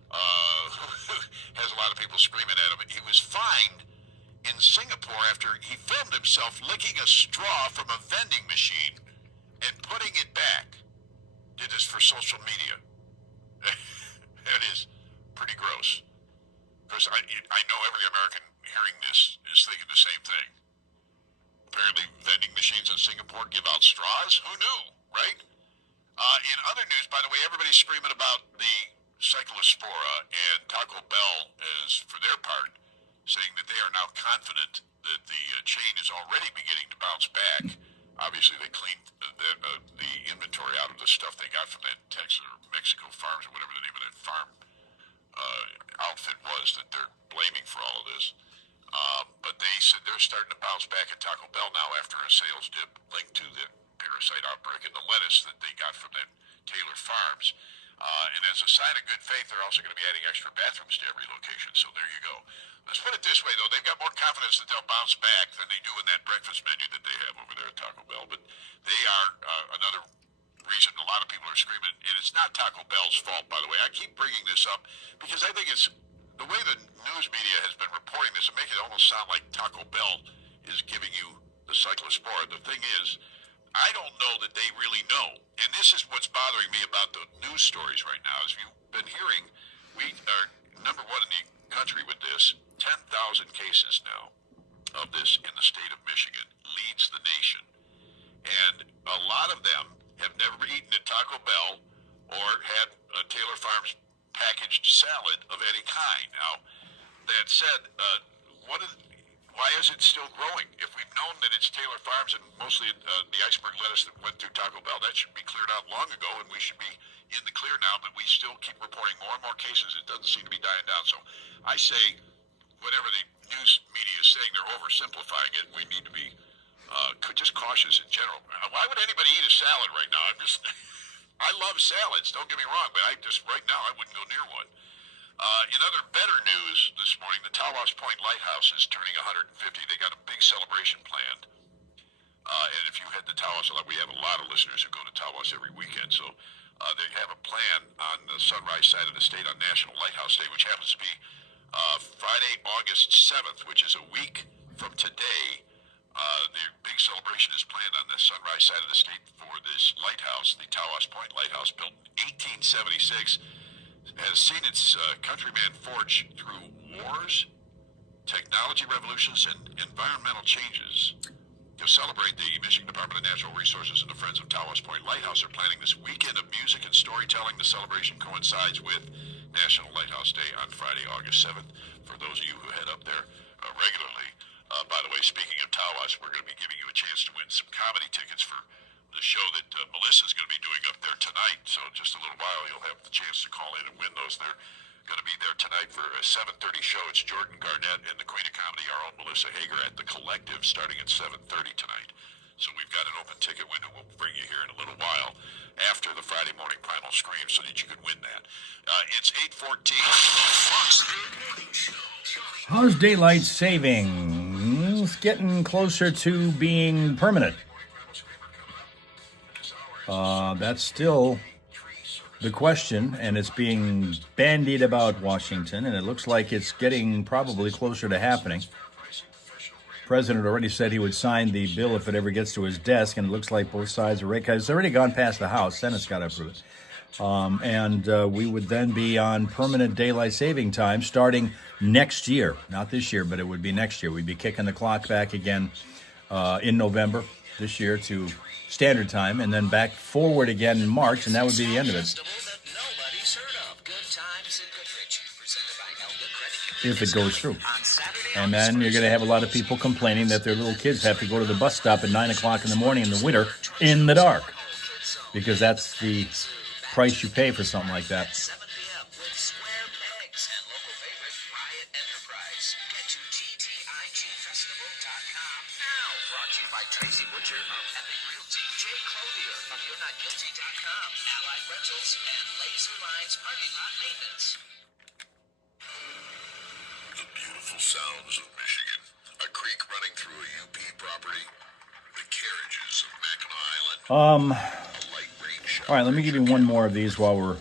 who has a lot of people screaming at him. He was fined in Singapore after he filmed himself licking a straw from a vending machine and putting it back. Did this for social media. That is pretty gross. Because I know every American hearing this is thinking the same thing. Apparently vending machines in Singapore give out straws. Who knew, right? In other news, by the way, everybody's screaming about the Cyclospora, and Taco Bell is, for their part, saying that they are now confident that the chain is already beginning to bounce back. Obviously, they cleaned the inventory out of the stuff they got from that Texas or Mexico farms or whatever the name of that farm outfit was that they're blaming for all of this. But they said they're starting to bounce back at Taco Bell now after a sales dip linked to the parasite outbreak in the lettuce that they got from that Taylor Farms. And as a sign of good faith, they're also going to be adding extra bathrooms to every location. So there you go. Let's put it this way, though. They've got more confidence that they'll bounce back than they do in that breakfast menu that they have over there at Taco Bell. But they are another reason a lot of people are screaming. And it's not Taco Bell's fault, by the way. I keep bringing this up because I think it's the way the news media has been reporting this. It makes it almost sound like Taco Bell is giving you the Cyclospora. The thing is, I don't know that they really know. And this is what's bothering me about the news stories right now. As you've been hearing, we are number one in the country with this. 10,000 cases now of this in the state of Michigan, leads the nation. And a lot of them have never eaten at Taco Bell or had a Taylor Farms packaged salad of any kind. Now, that said, why is it still growing? If we've known that it's Taylor Farms and mostly the iceberg lettuce that went through Taco Bell, that should be cleared out long ago, and we should be in the clear now, but we still keep reporting more and more cases. It doesn't seem to be dying down. So I say, whatever the news media is saying, they're oversimplifying it. We need to be just cautious in general. Why would anybody eat a salad right now? I love salads, don't get me wrong, but right now I wouldn't go near one. In other better news this morning, the Tawas Point Lighthouse is turning 150. They got a big celebration planned. And if you head to Tawas, we have a lot of listeners who go to Tawas every weekend. So they have a plan on the sunrise side of the state on National Lighthouse Day, which happens to be Friday, August 7th, which is a week from today. The big celebration is planned on the sunrise side of the state for this lighthouse, the Tawas Point Lighthouse, built in 1876. Has seen its countryman forge through wars, technology revolutions, and environmental changes. To celebrate, the Michigan Department of Natural Resources and the Friends of Tawas Point Lighthouse are planning this weekend of music and storytelling. The celebration coincides with National Lighthouse Day on Friday, August 7th. For those of you who head up there regularly, by the way, speaking of Tawas, we're going to be giving you a chance to win some comedy tickets for the show that Melissa's going to be doing up there tonight. So just a little while, you'll have the chance to call in and win those. They're Going to be there tonight for a 7:30 show. It's Jordan Garnett and the Queen of Comedy, our own Melissa Hager, at the Collective, starting at 7:30 tonight. So we've got an open ticket window. We'll bring you here in a little while after the Friday morning Primal Scream so that you can win that. It's 8:14. How's daylight savings getting closer to being permanent? That's still the question, and it's being bandied about Washington, and it looks like it's getting probably closer to happening. The president already said he would sign the bill if it ever gets to his desk, and it looks like both sides are right, because it's already gone past the House. Senate's got to approve it. And we would then be on permanent daylight saving time starting next year. Not this year, but it would be next year. We'd be kicking the clock back again in November this year to standard time, and then back forward again in March, and that would be the end of it. If it goes through. And then you're going to have a lot of people complaining that their little kids have to go to the bus stop at 9 o'clock in the morning in the winter in the dark, because that's the price you pay for something like that. The beautiful sounds of Michigan. A creek running through a UP property. The carriages of Mackinac Island. A light rain shower. All right, let me give you one more of these while we're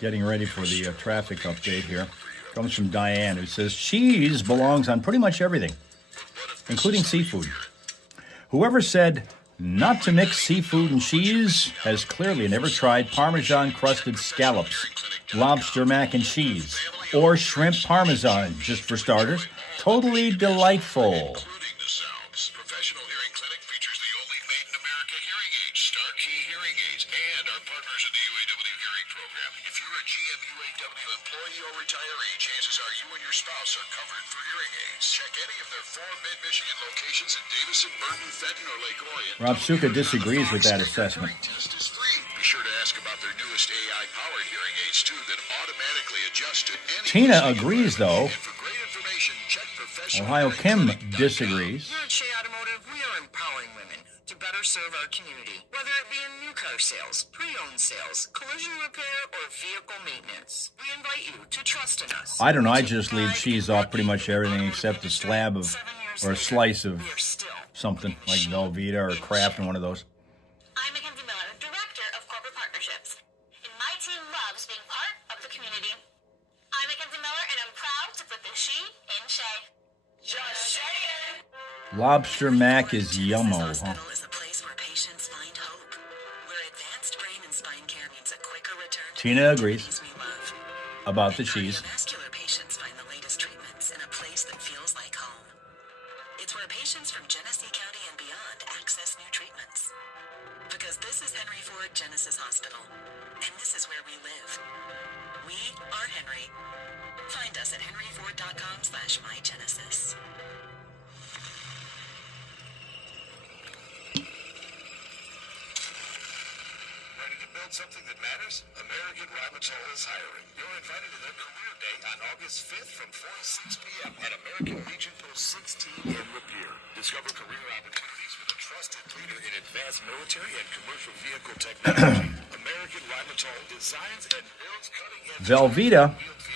getting ready for the traffic update here. Comes from Diane, who says, cheese belongs on pretty much everything, including seafood. Whoever said not to mix seafood and cheese has clearly never tried Parmesan-crusted scallops, lobster mac and cheese, or shrimp parmesan, just for starters. Totally delightful. Including the sounds. Professional Hearing Clinic features the only made-in-America hearing aids, Star Key Hearing Aids, and our partners in the UAW Hearing Program. If you're a GM UAW employee or retiree, chances are you and your spouse are covered for hearing aids. Check any of their 4 mid-Michigan locations in Davison, Burton, Fenton, or Lake Orion. Rob Suka disagrees with that assessment. Hearing test is free. Be sure to ask about their newest AI-powered hearing aids, too, that automatically adjust to any... Tina agrees, though. And for great information, check Professional Ohio Kim Hearing Clinic.com. disagrees. Here at Shea Automotive, we are empowering women to better serve our community, whether it be in new car sales, pre-owned sales, collision repair, or vehicle maintenance. We invite you to trust in us. I don't know, I just leave cheese off pretty much everything except a slab of, or a slice of something like Velveeta or Kraft and one of those. I'm Mackenzie Miller, Director of Corporate Partnerships, and my team loves being part of the community. I'm Mackenzie Miller, and I'm proud to put the she in Shay. Just saying. Lobster mac is yummo, huh? Hospital is a place where patients find hope, where advanced brain and spine care means a quicker return to Tina the agrees activities we love. about the cheese. Cardiovascular patients find the latest treatments in a place that feels like home. It's where patients from Genesee County and beyond access new treatments. Because this is Henry Ford Genesis Hospital, and this is where we live. We are Henry. Find us at henryford.com/mygenesis. Ready to build something that matters? American Rhymatoll is hiring. You're invited to their career day on August 5th from 4 to 6 p.m. at American Legion Post 16 in Lapeer. Discover career opportunities with a trusted leader in advanced military and commercial vehicle technology. American Rhymatoll designs and builds cutting-edge Velveeta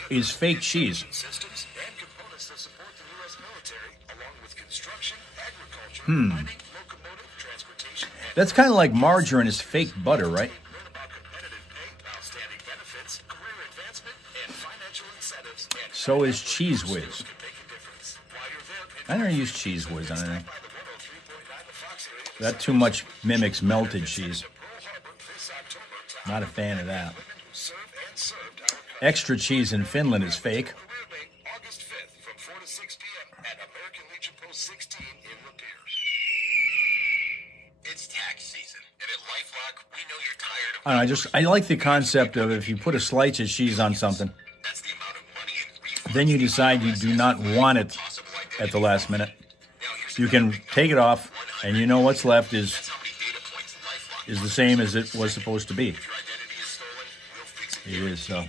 is fake cheese. systems and components that support the U.S. military, along with construction, agriculture, mining, locomotive, transportation, and That's kind of like margarine is fake butter, right? learn about competitive pay, outstanding benefits, career advancement, and financial incentives. And So is Cheese Whiz. can make a difference. While you're there, I never use Cheese Whiz on anything. by the 103.9 The Fox area, That too much mimics melted cheese. Pearl Harbor this October to Not a fan of that. women who serve and served our country. Extra cheese in Finland is fake. Career Day, August 5th from 4 to 6 p.m. at American Legion Post 16 in Lapeer. It's tax season, and at LifeLock, we know you're tired of... I don't know, I like the concept of if you put a slice of cheese on something, That's the amount of money and refunds then you decide you do not want it possible at the last minute. Now, here's You can take it off, and you know what's left how many data points LifeLock is the same as it was supposed to be. If your identity is stolen, we'll fix it. It is, so. One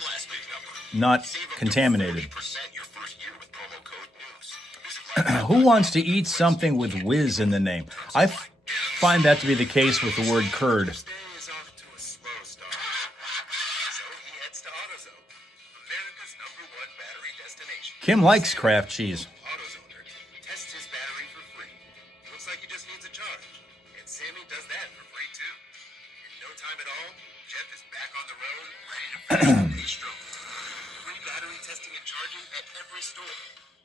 last big number. not contaminated. Your first year with promo code news. Visit Who wants to eat something with whiz in the name? I find that to be the case with the word curd. Is off to a slow start. So he heads to AutoZone, America's #1 battery destination. Kim likes Kraft cheese. AutoZoner tests his battery for free. Looks like he just needs a charge. And Sammy does that for free too. In no time at all, Jeff is back on the road, ready to finish the stroke. Free battery testing and charging at every store.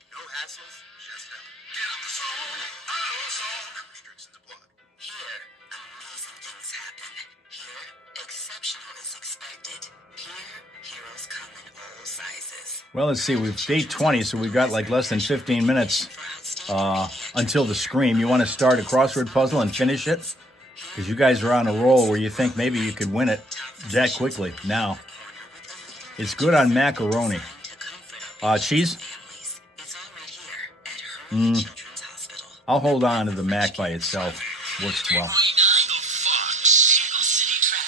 No hassles, just help. Get on the zone, AutoZone. Restrictions apply. Here, amazing things happen. Here, exceptional is expected. Here, heroes come in all sizes. Well, let's see. We've day 20, so we've got like less than 15 minutes until the scream. You want to start a crossword puzzle and finish it? Because you guys are on a roll where you think maybe you could win it that quickly. Now, it's good on macaroni. Cheese? It's all right here at Herman Children's Hospital. I'll hold on to the Mac by itself. Works well.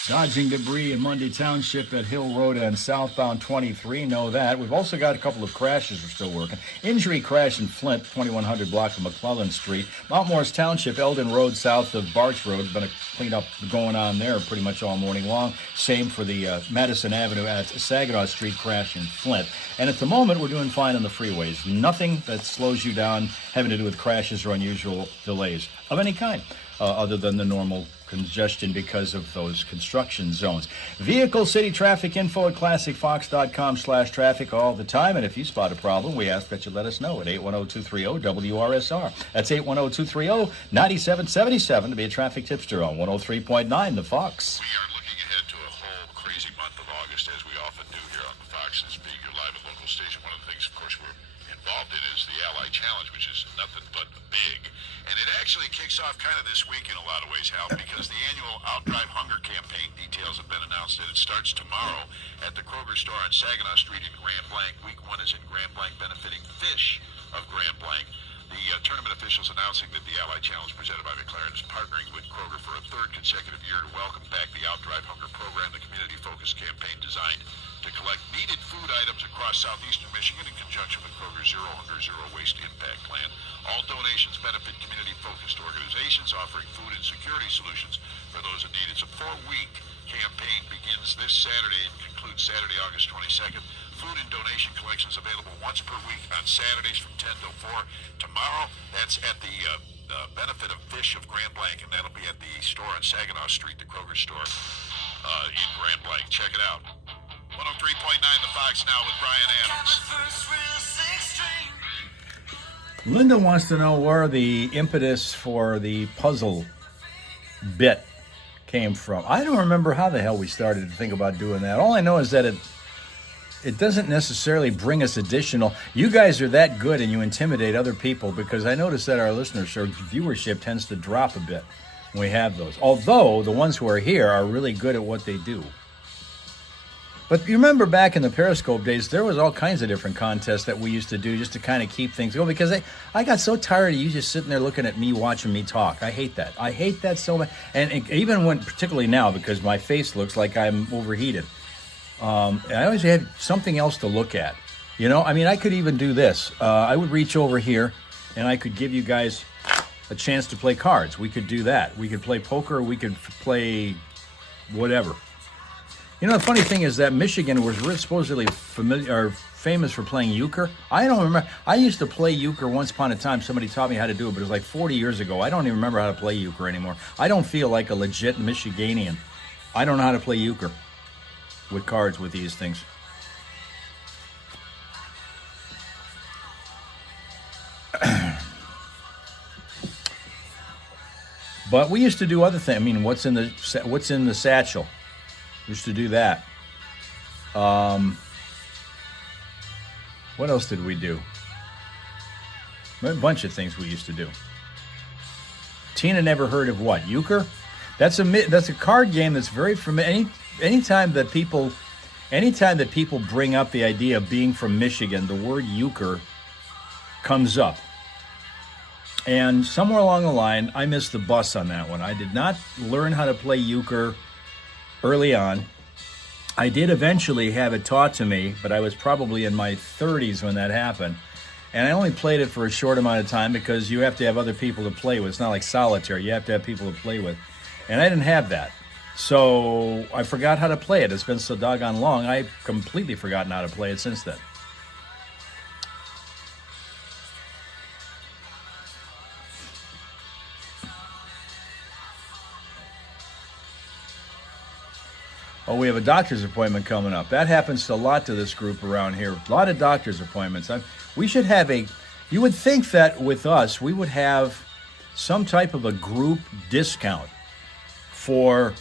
Dodging debris in Mundy Township at Hill Road and southbound 23. Know that. We've also got a couple of crashes we're still working. Injury crash in Flint, 2100 block of McClellan Street. Mount Morris Township, Eldon Road south of Barch Road. Been a cleanup going on there pretty much all morning long. Same for the Madison Avenue at Saginaw Street crash in Flint. And at the moment, we're doing fine on the freeways. Nothing that slows you down having to do with crashes or unusual delays of any kind, other than the normal congestion because of those construction zones. Vehicle City Traffic Info at classicfox.com/traffic all the time. And if you spot a problem, we ask that you let us know at 810-230-WRSR. That's 810-230-9777 to be a traffic tipster on 103.9 The Fox. We are looking ahead to a whole crazy month of August, as we often do here on the Fox. As being your live and local station, one of the things, of course, we're involved in is the Ally Challenge, which is nothing but big. And it actually kicks off kind of this week in a lot of ways, Hal, because the annual Outdrive Hunger campaign details have been announced, and it starts tomorrow at the Kroger store on Saginaw Street in Grand Blanc. Week 1 is in Grand Blanc, benefiting Fish of Grand Blanc. The tournament officials announcing that the Ally Challenge presented by McLaren is partnering with Kroger for a third consecutive year to welcome back the Outdrive Hunger program, the community-focused campaign designed to collect needed food items across southeastern Michigan in conjunction with Kroger's Zero Hunger, Zero Waste Impact Plan. All donations benefit community-focused organizations offering food and security solutions for those in need. It's a 4-week campaign, begins this Saturday and concludes Saturday, August 22nd. Food and donation collections available once per week on Saturdays from 10 till 4. Tomorrow, that's at the benefit of Fish of Grand Blanc, and that'll be at the store on Saginaw Street, the Kroger store in Grand Blanc. Check it out. 103.9 The Fox now with Brian Adams. Linda wants to know where the impetus for the puzzle bit came from. I don't remember how the hell we started to think about doing that. All I know is that it doesn't necessarily bring us additional. You guys are that good and you intimidate other people, because I notice that our listeners or viewership tends to drop a bit when we have those. Although the ones who are here are really good at what they do. But you remember back in the Periscope days, there was all kinds of different contests that we used to do just to kind of keep things going, because I got so tired of you just sitting there looking at me, watching me talk. I hate that. I hate that so much. And even when, particularly now, because my face looks like I'm overheated, I always have something else to look at. You know, I mean, I could even do this. I would reach over here and I could give you guys a chance to play cards. We could do that. We could play poker. We could play whatever. You know, the funny thing is that Michigan was supposedly famous for playing euchre. I don't remember. I used to play euchre once upon a time. Somebody taught me how to do it, but it was like 40 years ago. I don't even remember how to play euchre anymore. I don't feel like a legit Michiganian. I don't know how to play euchre with cards with these things. But we used to do other things. I mean, what's in the satchel? We used to do that. What else did we do? A bunch of things we used to do. Tina never heard of what? Euchre? That's a card game that's very familiar. Anytime that people bring up the idea of being from Michigan, the word euchre comes up. And somewhere along the line, I missed the bus on that one. I did not learn how to play euchre early on. I did eventually have it taught to me, but I was probably in my 30s when that happened. And I only played it for a short amount of time because you have to have other people to play with. It's not like solitaire. You have to have people to play with. And I didn't have that. So I forgot how to play it. It's been so doggone long, I've completely forgotten how to play it since then. Oh, we have a doctor's appointment coming up. That happens a lot to this group around here. A lot of doctor's appointments. We should have you would think that with us, we would have some type of a group discount for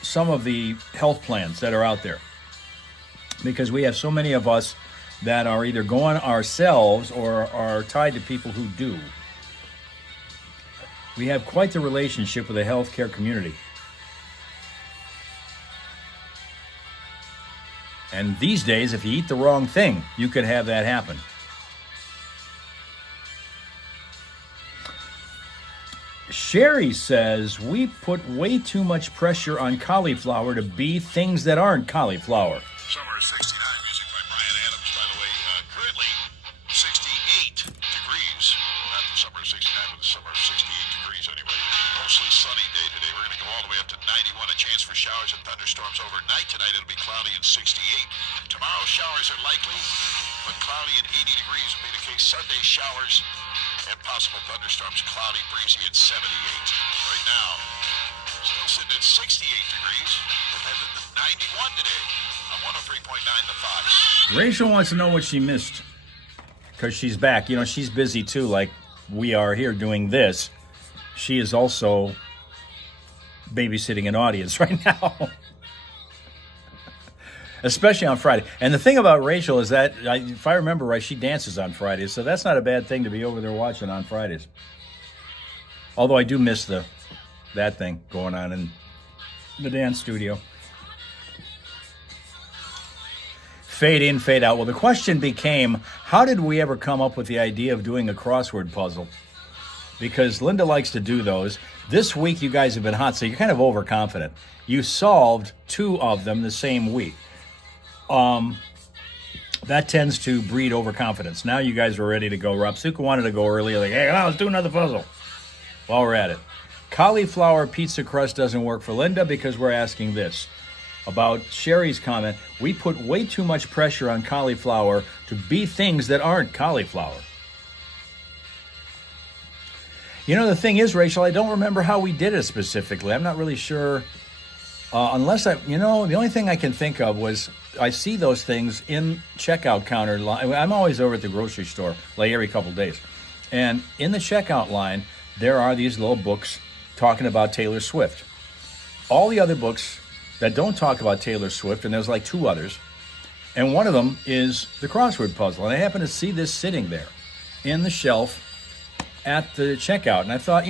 some of the health plans that are out there. Because we have so many of us that are either going ourselves or are tied to people who do. We have quite the relationship with the healthcare community. And these days, if you eat the wrong thing, you could have that happen. Sherry says, we put way too much pressure on cauliflower to be things that aren't cauliflower. Summer of 69, music by Brian Adams, by the way. Currently, 68 degrees. Not the summer of 69, but the summer of 68 degrees anyway. Mostly sunny day today. We're going to go all the way up to 91. A chance for showers and thunderstorms overnight. Tonight it'll be cloudy and 68. Tomorrow showers are likely, but cloudy and 80 degrees will be the case. Sunday showers and possible thunderstorms, cloudy, breezy at 78. Right now, still sitting at 68 degrees. Headed to 91 today on 103.9 The Fox. Rachel wants to know what she missed because she's back. You know, she's busy too, like we are here doing this. She is also babysitting an audience right now. Especially on Friday. And the thing about Rachel is that, if I remember right, she dances on Fridays, so that's not a bad thing to be over there watching on Fridays. Although I do miss that thing going on in the dance studio. Fade in, fade out. Well, the question became, how did we ever come up with the idea of doing a crossword puzzle? Because Linda likes to do those. This week you guys have been hot, so you're kind of overconfident. You solved 2 of them the same week. That tends to breed overconfidence. Now you guys are ready to go. Robsuka wanted to go earlier, like, hey, let's do another puzzle. While we're at it. Cauliflower pizza crust doesn't work for Linda because we're asking this. About Sherry's comment, we put way too much pressure on cauliflower to be things that aren't cauliflower. You know, the thing is, Rachel, I don't remember how we did it specifically. I'm not really sure. The only thing I can think of was I see those things in checkout counter line. I'm always over at the grocery store, like every couple days. And in the checkout line, there are these little books talking about Taylor Swift. All the other books that don't talk about Taylor Swift, and there's like 2 others, and one of them is the crossword puzzle. And I happen to see this sitting there in the shelf at the checkout. And I thought,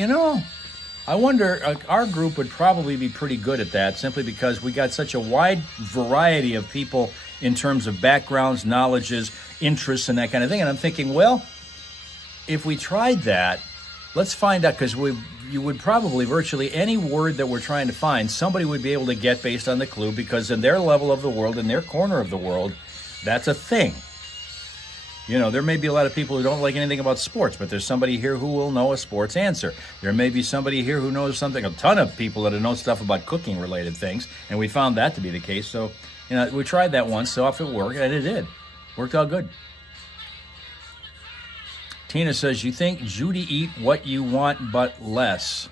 I wonder, our group would probably be pretty good at that simply because we got such a wide variety of people in terms of backgrounds, knowledges, interests, and that kind of thing. And I'm thinking, well, if we tried that, let's find out, because you would probably virtually any word that we're trying to find, somebody would be able to get based on the clue, because in their level of the world, in their corner of the world, that's a thing. There may be a lot of people who don't like anything about sports, but there's somebody here who will know a sports answer. There may be somebody here who knows something, a ton of people that know stuff about cooking-related things, and we found that to be the case. So, we tried that once, saw if it worked, and it did. Worked out good. Tina says, you think Judy eat what you want but less.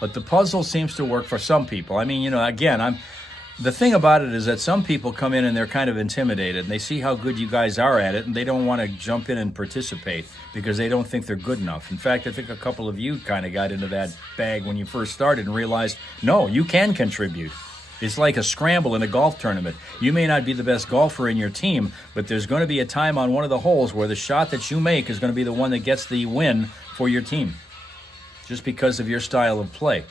But the puzzle seems to work for some people. I mean, again, the thing about it is that some people come in and they're kind of intimidated, and they see how good you guys are at it, and they don't want to jump in and participate because they don't think they're good enough. In fact, I think a couple of you kind of got into that bag when you first started and realized, no, you can contribute. It's like a scramble in a golf tournament. You may not be the best golfer in your team, but there's going to be a time on one of the holes where the shot that you make is going to be the one that gets the win for your team, just because of your style of play.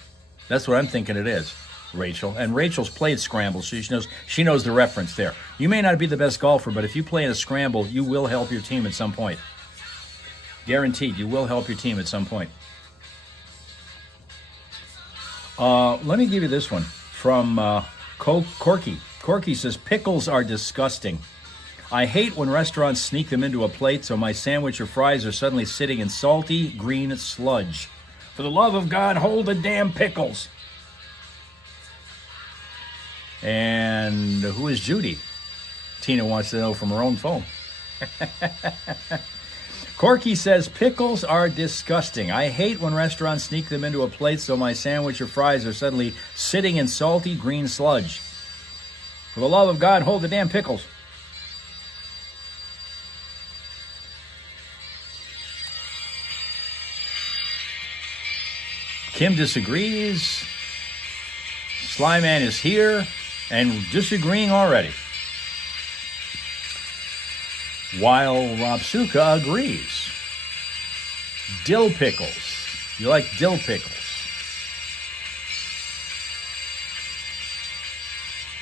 That's what I'm thinking it is, Rachel. And Rachel's played scrambles, so she knows the reference there. You may not be the best golfer, but if you play in a scramble, you will help your team at some point. Guaranteed, you will help your team at some point. Let me give you this one from Corky says, pickles are disgusting. I hate when restaurants sneak them into a plate so my sandwich or fries are suddenly sitting in salty green sludge. For the love of God, hold the damn pickles. And who is Judy? Tina wants to know from her own phone. Corky says, pickles are disgusting. I hate when restaurants sneak them into a plate so my sandwich or fries are suddenly sitting in salty green sludge. For the love of God, hold the damn pickles. Kim disagrees. Slyman is here and disagreeing already. While Robsuka agrees. Dill pickles. You like dill pickles.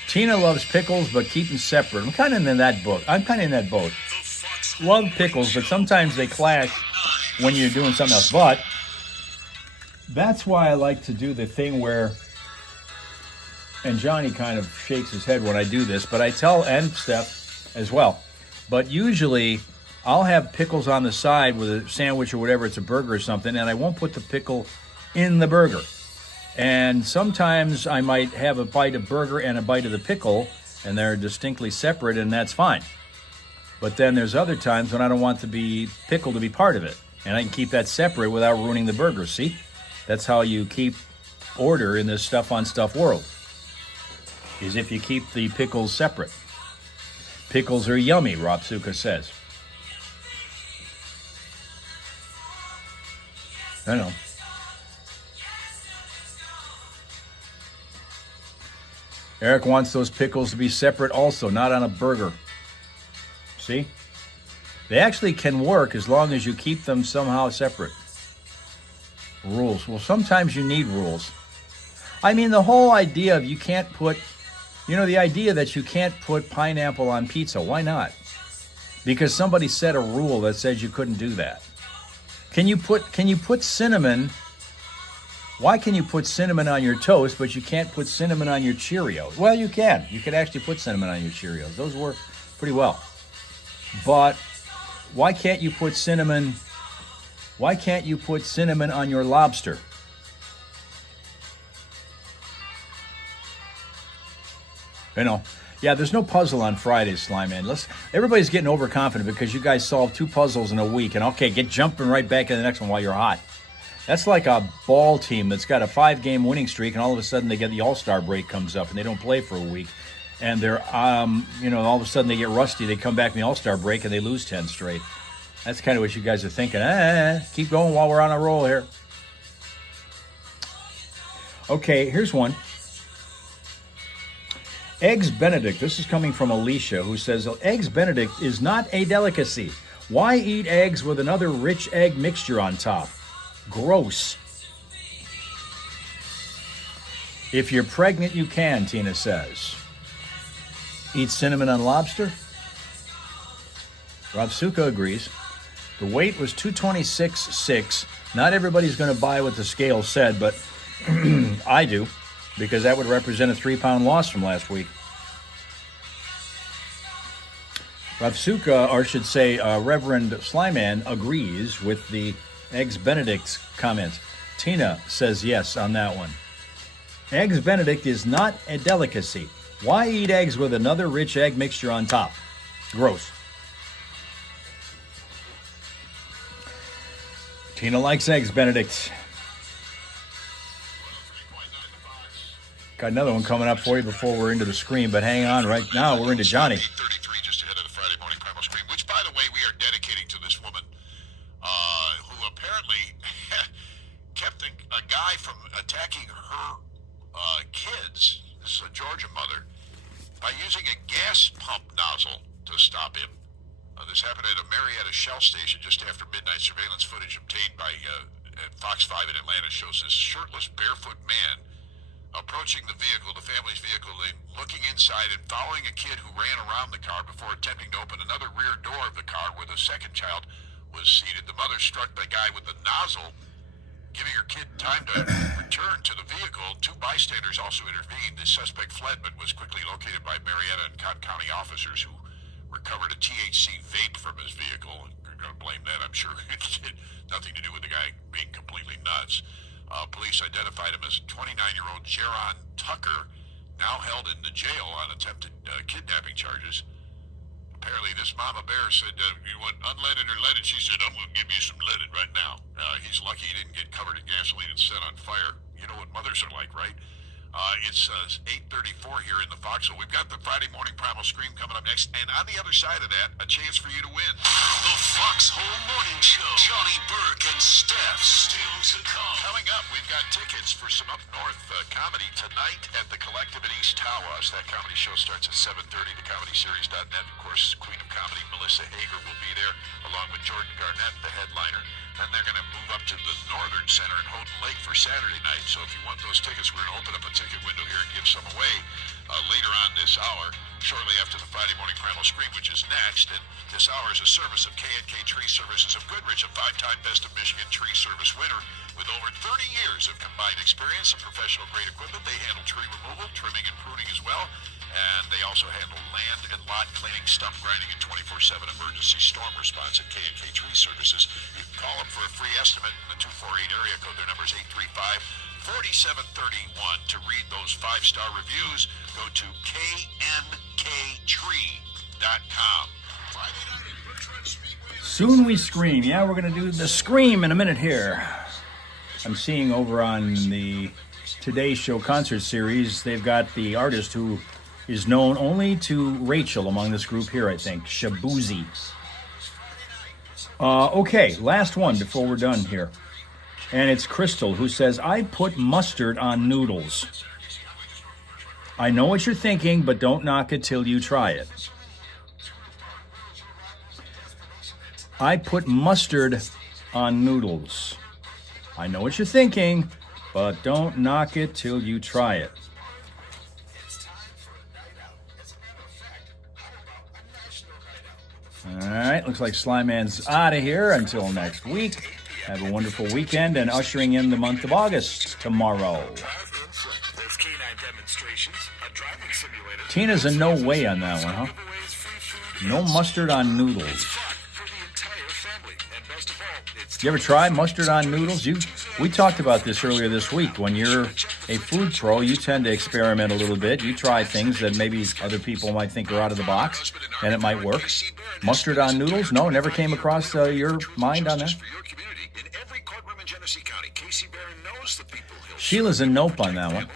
Tina loves pickles, but keep them separate. I'm kind of in that boat. Love pickles, but sometimes they clash when you're doing something else. But that's why I like to do the thing where, and Johnny kind of shakes his head when I do this, but I tell, and Steph as well, but usually I'll have pickles on the side with a sandwich or whatever, it's a burger or something, and I won't put the pickle in the burger. And sometimes I might have a bite of burger and a bite of the pickle, and they're distinctly separate, and that's fine. But then there's other times when I don't want the pickle to be part of it, and I can keep that separate without ruining the burger, see? That's how you keep order in this stuff on stuff world, is if you keep the pickles separate. Pickles are yummy, Robsuka says. I know. Eric wants those pickles to be separate also, not on a burger. See? They actually can work as long as you keep them somehow separate. Rules. Well, sometimes you need rules. I mean, the whole idea of the idea that you can't put pineapple on pizza. Why not? Because somebody set a rule that says you couldn't do that. Can you put cinnamon? Why can you put cinnamon on your toast, but you can't put cinnamon on your Cheerios? Well, you can. You can actually put cinnamon on your Cheerios. Those work pretty well. But why can't you put cinnamon? Why can't you put cinnamon on your lobster? Yeah, there's no puzzle on Fridays, Slyman. Everybody's getting overconfident because you guys solved 2 puzzles in a week, and okay, get jumping right back in the next one while you're hot. That's like a ball team that's got a 5-game winning streak, and all of a sudden they get the All-Star break comes up, and they don't play for a week, and they're, all of a sudden they get rusty. They come back in the All-Star break and they lose 10 straight. That's kind of what you guys are thinking. Keep going while we're on a roll here. Okay, here's one. Eggs Benedict. This is coming from Alicia, who says, Eggs Benedict is not a delicacy. Why eat eggs with another rich egg mixture on top? Gross. If you're pregnant, you can, Tina says. Eat cinnamon on lobster? Robsuka agrees. The weight was 226.6. Not everybody's going to buy what the scale said, but I do, because that would represent a 3-pound loss from last week. Robsuka, or should say Reverend Slyman, agrees with the Eggs Benedict's comment. Tina says yes on that one. Eggs Benedict is not a delicacy. Why eat eggs with another rich egg mixture on top? Gross. Tina likes Eggs Benedict. Got another one coming up for you before we're into the screen, but hang on. Right now, we're into Johnny. 8:33, just ahead of the Friday morning primal screen, which, by the way, we are dedicating to this woman who apparently kept a guy from attacking her kids. This is a Georgia mother, by using a gas pump nozzle to stop him. This happened at a Marietta Shell station just after midnight. Surveillance footage obtained by Fox 5 in Atlanta shows this shirtless, barefoot man approaching the vehicle, the family's vehicle, looking inside and following a kid who ran around the car before attempting to open another rear door of the car where the second child was seated. The mother struck the guy with the nozzle Giving her kid time to return to the vehicle, two bystanders also intervened. The suspect fled but was quickly located by Marietta and Cobb County officers who recovered a THC vape from his vehicle. You're going to blame that, I'm sure. It had nothing to do with the guy being completely nuts. Police identified him as 29-year-old Jaron Tucker, now held in the jail on attempted kidnapping charges. Apparently, this mama bear said, you want unleaded or leaded? She said, I'm going to give you some leaded right now. He's lucky he didn't get covered in gasoline and set on fire. You know what mothers are like, right? It's 8:34 here in the Foxhole. We've got the Friday morning primal scream coming up next. And on the other side of that, a chance for you to win. The Foxhole Morning Show. Johnny Burke and Steph still to come. Coming up, we've got tickets for some Up North comedy tonight at the Collective at East Tawas. That comedy show starts at 7:30. TheComedySeries.net. Of course, Queen of Comedy, Melissa Hager, will be there, along with Jordan Garnett, the headliner. Then they're going to move up to the Northern Center in Houghton Lake for Saturday night. So if you want those tickets, we're going to open up a ticket window here and give some away later on this hour, shortly after the Friday morning primal scream, which is next. And this hour is a service of K&K Tree Services of Goodrich, a 5-time Best of Michigan tree service winner with over 30 years of combined experience and professional grade equipment. They handle tree removal, trimming, and pruning as well. And they also handle land and lot cleaning, stump grinding, and 24/7 emergency storm response at K&K Tree Services. You can call them for a free estimate in the 248 area code. Their number is 835-4731. To read those 5-star reviews, go to knktree.com. Friday night at Bertrand Speedway. Soon we scream. Yeah, we're going to do the scream in a minute here. I'm seeing over on the Today Show concert series, they've got the artist who is known only to Rachel among this group here, I think, Shabuzi. Okay, last one before we're done here. And it's Crystal who says, I put mustard on noodles. I know what you're thinking, but don't knock it till you try it. I put mustard on noodles. I know what you're thinking, but don't knock it till you try it. All right, looks like Sly Man's out of here until next week. Have a wonderful weekend and ushering in the month of August tomorrow. Tina's a no way on that one, huh? No mustard on noodles. You ever try mustard on noodles? We talked about this earlier this week. When you're a food pro, you tend to experiment a little bit. You try things that maybe other people might think are out of the box, and it might work. Mustard on noodles? No, never came across your mind on that? Sheila's a nope on that one.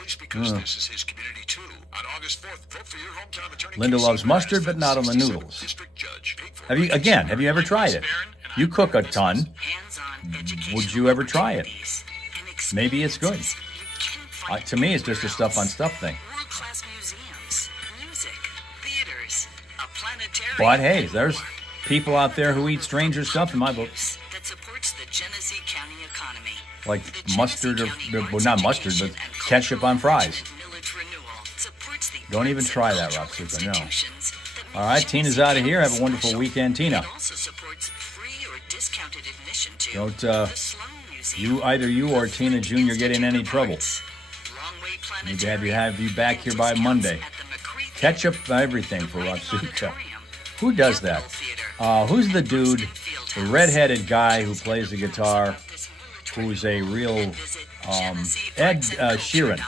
Linda loves mustard, but not on the noodles. Have you ever tried it? You cook a ton. Would you ever try it? Maybe it's good. To me, it's just a stuff-on-stuff thing. But hey, there's people out there who eat stranger stuff in my book. Like mustard, well, not mustard, but ketchup on fries. Don't even try that, Rob Super, no. All right, Tina's out of here. Have a wonderful weekend, Tina. Don't either you or Tina Jr. get in any trouble. Need to have you back here by Monday. Ketchup everything for Ratsuka. Who does that? Who's the dude, the redheaded guy who plays the guitar, who's a real Ed Sheeran?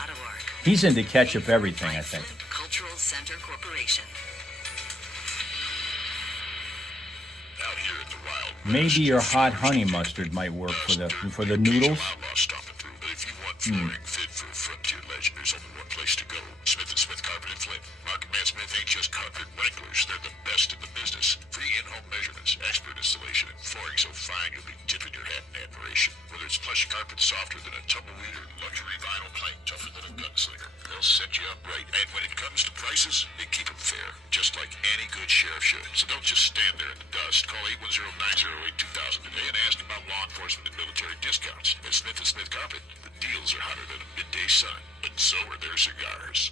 He's into ketchup everything, I think. Maybe your hot honey mustard might work for the noodles. Smith & Smith Carpet in Flint. Rocket Man Smith ain't just carpet wranglers. They're the best in the business. Free in-home measurements, expert installation, and flooring so fine you'll be tipping your hat in admiration. Whether it's plush carpet softer than a tumbleweed or luxury vinyl plank tougher than a gunslinger, they'll set you up right. And when it comes to prices, they keep them fair, just like any good sheriff should. So don't just stand there in the dust. Call 810-908-2000 today and ask about law enforcement and military discounts. At Smith & Smith Carpet, the deals are hotter than a midday sun, and so are their cigars.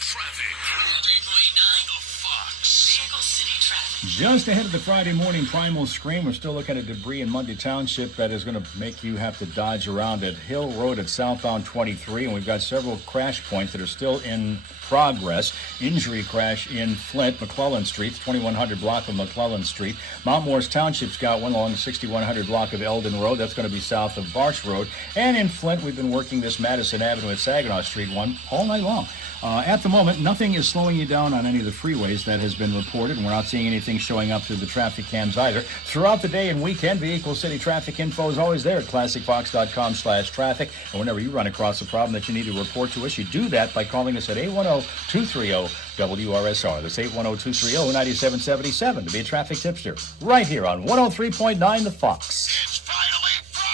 Traffic. 103.9 The Fox. Vehicle City Traffic. Just ahead of the Friday morning primal screen, we're still looking at debris in Mundy Township that is going to make you have to dodge around at Hill Road at southbound 23, and we've got several crash points that are still in progress. Injury crash in Flint, McClellan Street, 2100 block of McClellan Street. Mount Morris Township's got one along the 6100 block of Eldon Road. That's going to be south of Barch Road. And in Flint, we've been working this Madison Avenue at Saginaw Street one all night long. At the moment, nothing is slowing you down on any of the freeways that has been reported, and we're not seeing anything showing up through the traffic cams either. Throughout the day and weekend, Vehicle City traffic info is always there at classicfox.com/traffic. And whenever you run across a problem that you need to report to us, you do that by calling us at 810-230-WRSR. That's 810-230-9777 to be a traffic tipster. Right here on 103.9 The Fox. It's finally Friday!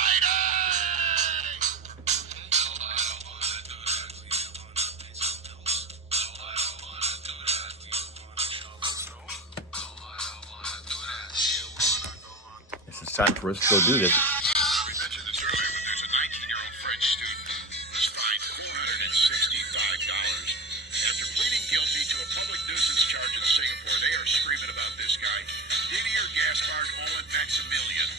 It's time for us to go do this. We mentioned this earlier, but there's a 19-year-old French student who's fined $465 after pleading guilty to a public nuisance charge in Singapore. They are screaming about this guy. Didier Gaspard Owen Maximilian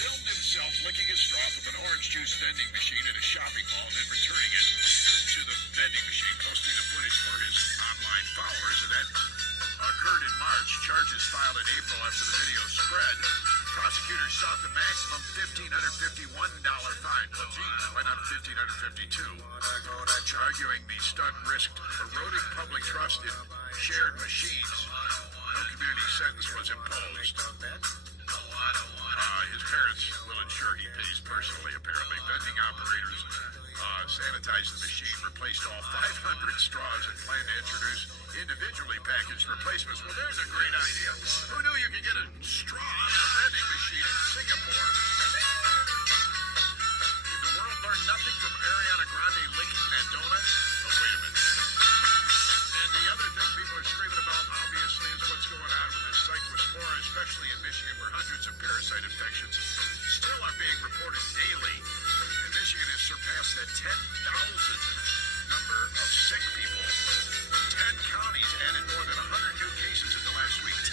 filmed himself licking a straw from an orange juice vending machine at a shopping mall and then returning it to the vending machine, posting the footage for his online followers. And that occurred in March. Charges filed in April after the video spread. Prosecutors sought the maximum $1,551 fine. Why not $1,552? Arguing the stunt risked eroding public trust in shared machines. No community sentence was imposed. His parents will ensure he pays personally, apparently. Vending operators sanitized the machine, replaced all 500 straws, and plan to introduce individually packaged replacements. Well, there's a great idea. Who knew you could get a straw out of a vending machine in Singapore? Did the world learn nothing from Ariana Grande licking that donut? Oh, wait a minute. And the other thing people are screaming about, obviously, is what's going on with this cyclospora, especially in Michigan, where hundreds of parasite infections still are being reported daily. And Michigan has surpassed that 10,000 number of sick people. 10 counties added more than 100 new cases in the last week. 10.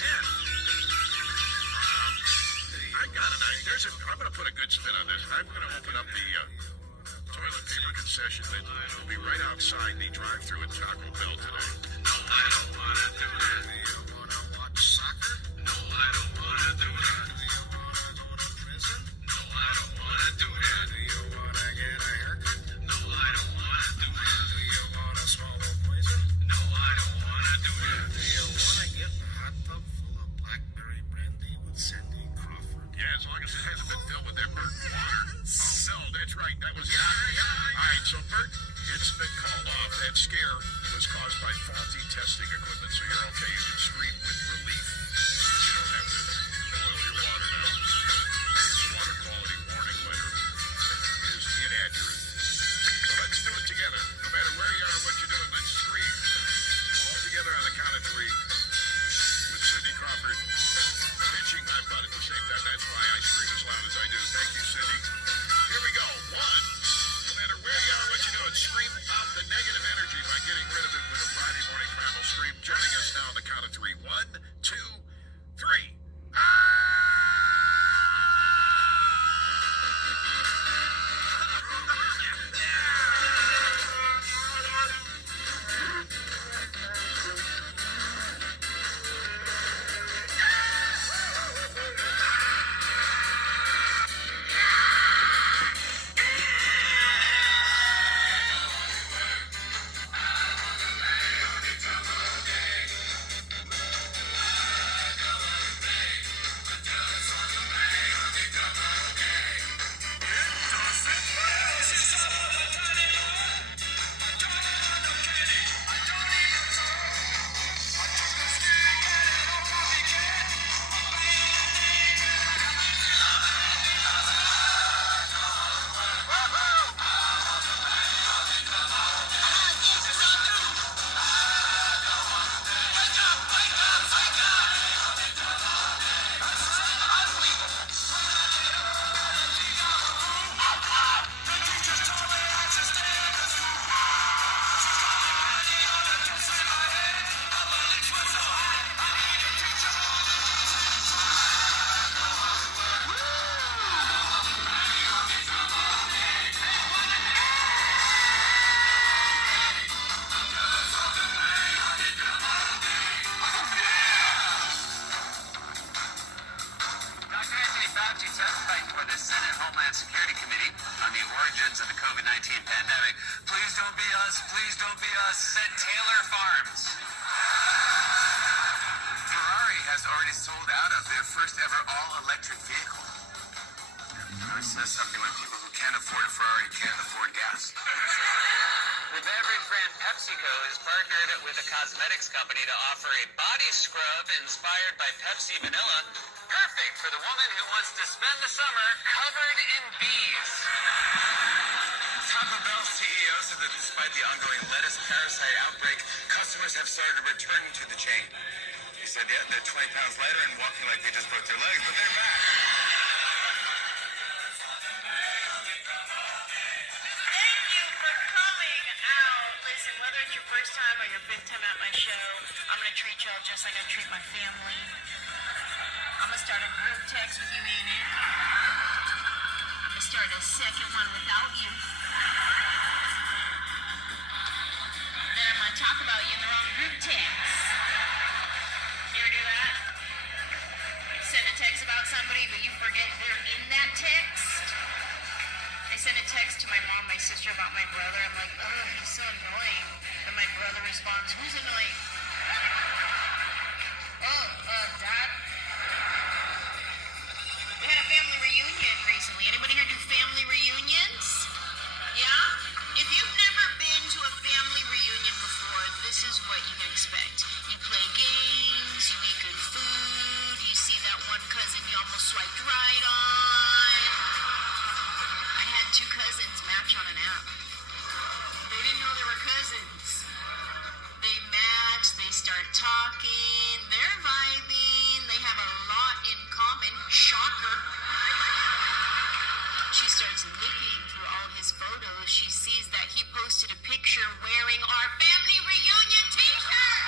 I got it. I'm going to put a good spin on this. I'm going to open up the toilet paper concession that will be right outside the drive-thru at Taco Bell today. No, I don't want to do that. Do you want to watch soccer? No, I don't want to do that. Do you want to go to prison? No, I don't want to do that. Do you want to get a haircut? No, I don't want to do that. Do you want to swallow poison? No, I don't want to do that. Do you want to get a hot tub full of blackberry brandy with Sandy Crawford? Yeah, as long as it hasn't been filled with that burnt water. Oh, no, that's right. That was... All right, so Bert, it's been called off. That scare was caused by faulty testing equipment, so you're okay. You can scream with relief. You don't have to boil your water now. The water quality warning letter is inaccurate. So let's do it together. No matter where you are or what you're doing, let's scream. All together on the count of three. With Cindy Crawford pinching my butt at the same time. That's why I scream as loud as I do. Thank you, Cindy. Here we go. One. No matter where you are, what you're doing, scream out the negative energy by getting rid of it with a Friday morning primal scream. Joining us now on the count of three. 1, 2, said Taylor Farms. Ferrari has already sold out of their first ever all-electric vehicle. It says something when people who can't afford a Ferrari can't afford gas. The beverage brand PepsiCo has partnered with a cosmetics company to offer a body scrub inspired by Pepsi Vanilla, perfect for the woman who wants to spend the summer covered in bees. Taco Bell CEO said that despite the ongoing lettuce parasite outbreak, customers have started returning to the chain. He said, yeah, they're 20 pounds lighter and walking like they just broke their legs, but they're back. Thank you for coming out. Listen, whether it's your first time or your fifth time at my show, I'm gonna treat y'all just like I treat my family. I'm gonna start a group text with you in it. I'm gonna start a second one without you. Then I'm gonna talk about you in the wrong group text. You ever do that? Send a text about somebody, but you forget they're in that text. I sent a text to my mom, my sister about my brother. I'm like, oh, he's so annoying. And my brother responds, who's annoying? Dad. We had a family reunion recently. Anybody here do family reunions? Yeah? If you've never been to a family reunion before, this is what you can expect. You play games, you eat good food, you see that one cousin you almost swiped right on. I had two cousins match on an app. They didn't know they were cousins. They match, they start talking, they're vibing, they have a lot in common. Shocker. She starts looking through all his photos. She sees that he posted a picture wearing our family reunion t-shirt.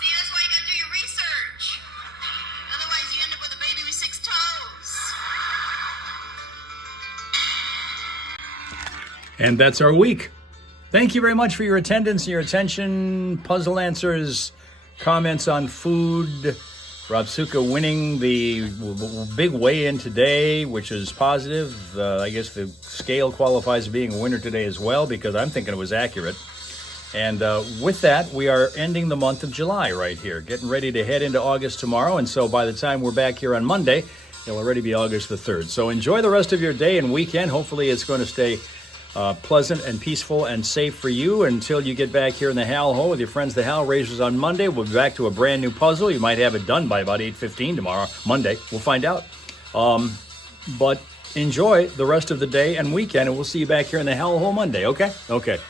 See, that's why you gotta do your research. Otherwise, you end up with a baby with 6 toes. And that's our week. Thank you very much for your attendance and your attention. Puzzle answers, comments on food. Robsuka winning the big weigh-in today, which is positive. I guess the scale qualifies as being a winner today as well, because I'm thinking it was accurate. And with that, we are ending the month of July right here, getting ready to head into August tomorrow. And so by the time we're back here on Monday, it'll already be August the 3rd. So enjoy the rest of your day and weekend. Hopefully it's going to stay pleasant and peaceful and safe for you until you get back here in the Hal Hole with your friends, the Hal Raisers, on Monday. We'll be back to a brand new puzzle. You might have it done by about 8:15 tomorrow, Monday. We'll find out. But enjoy the rest of the day and weekend, and we'll see you back here in the Hal Hole Monday, okay? Okay.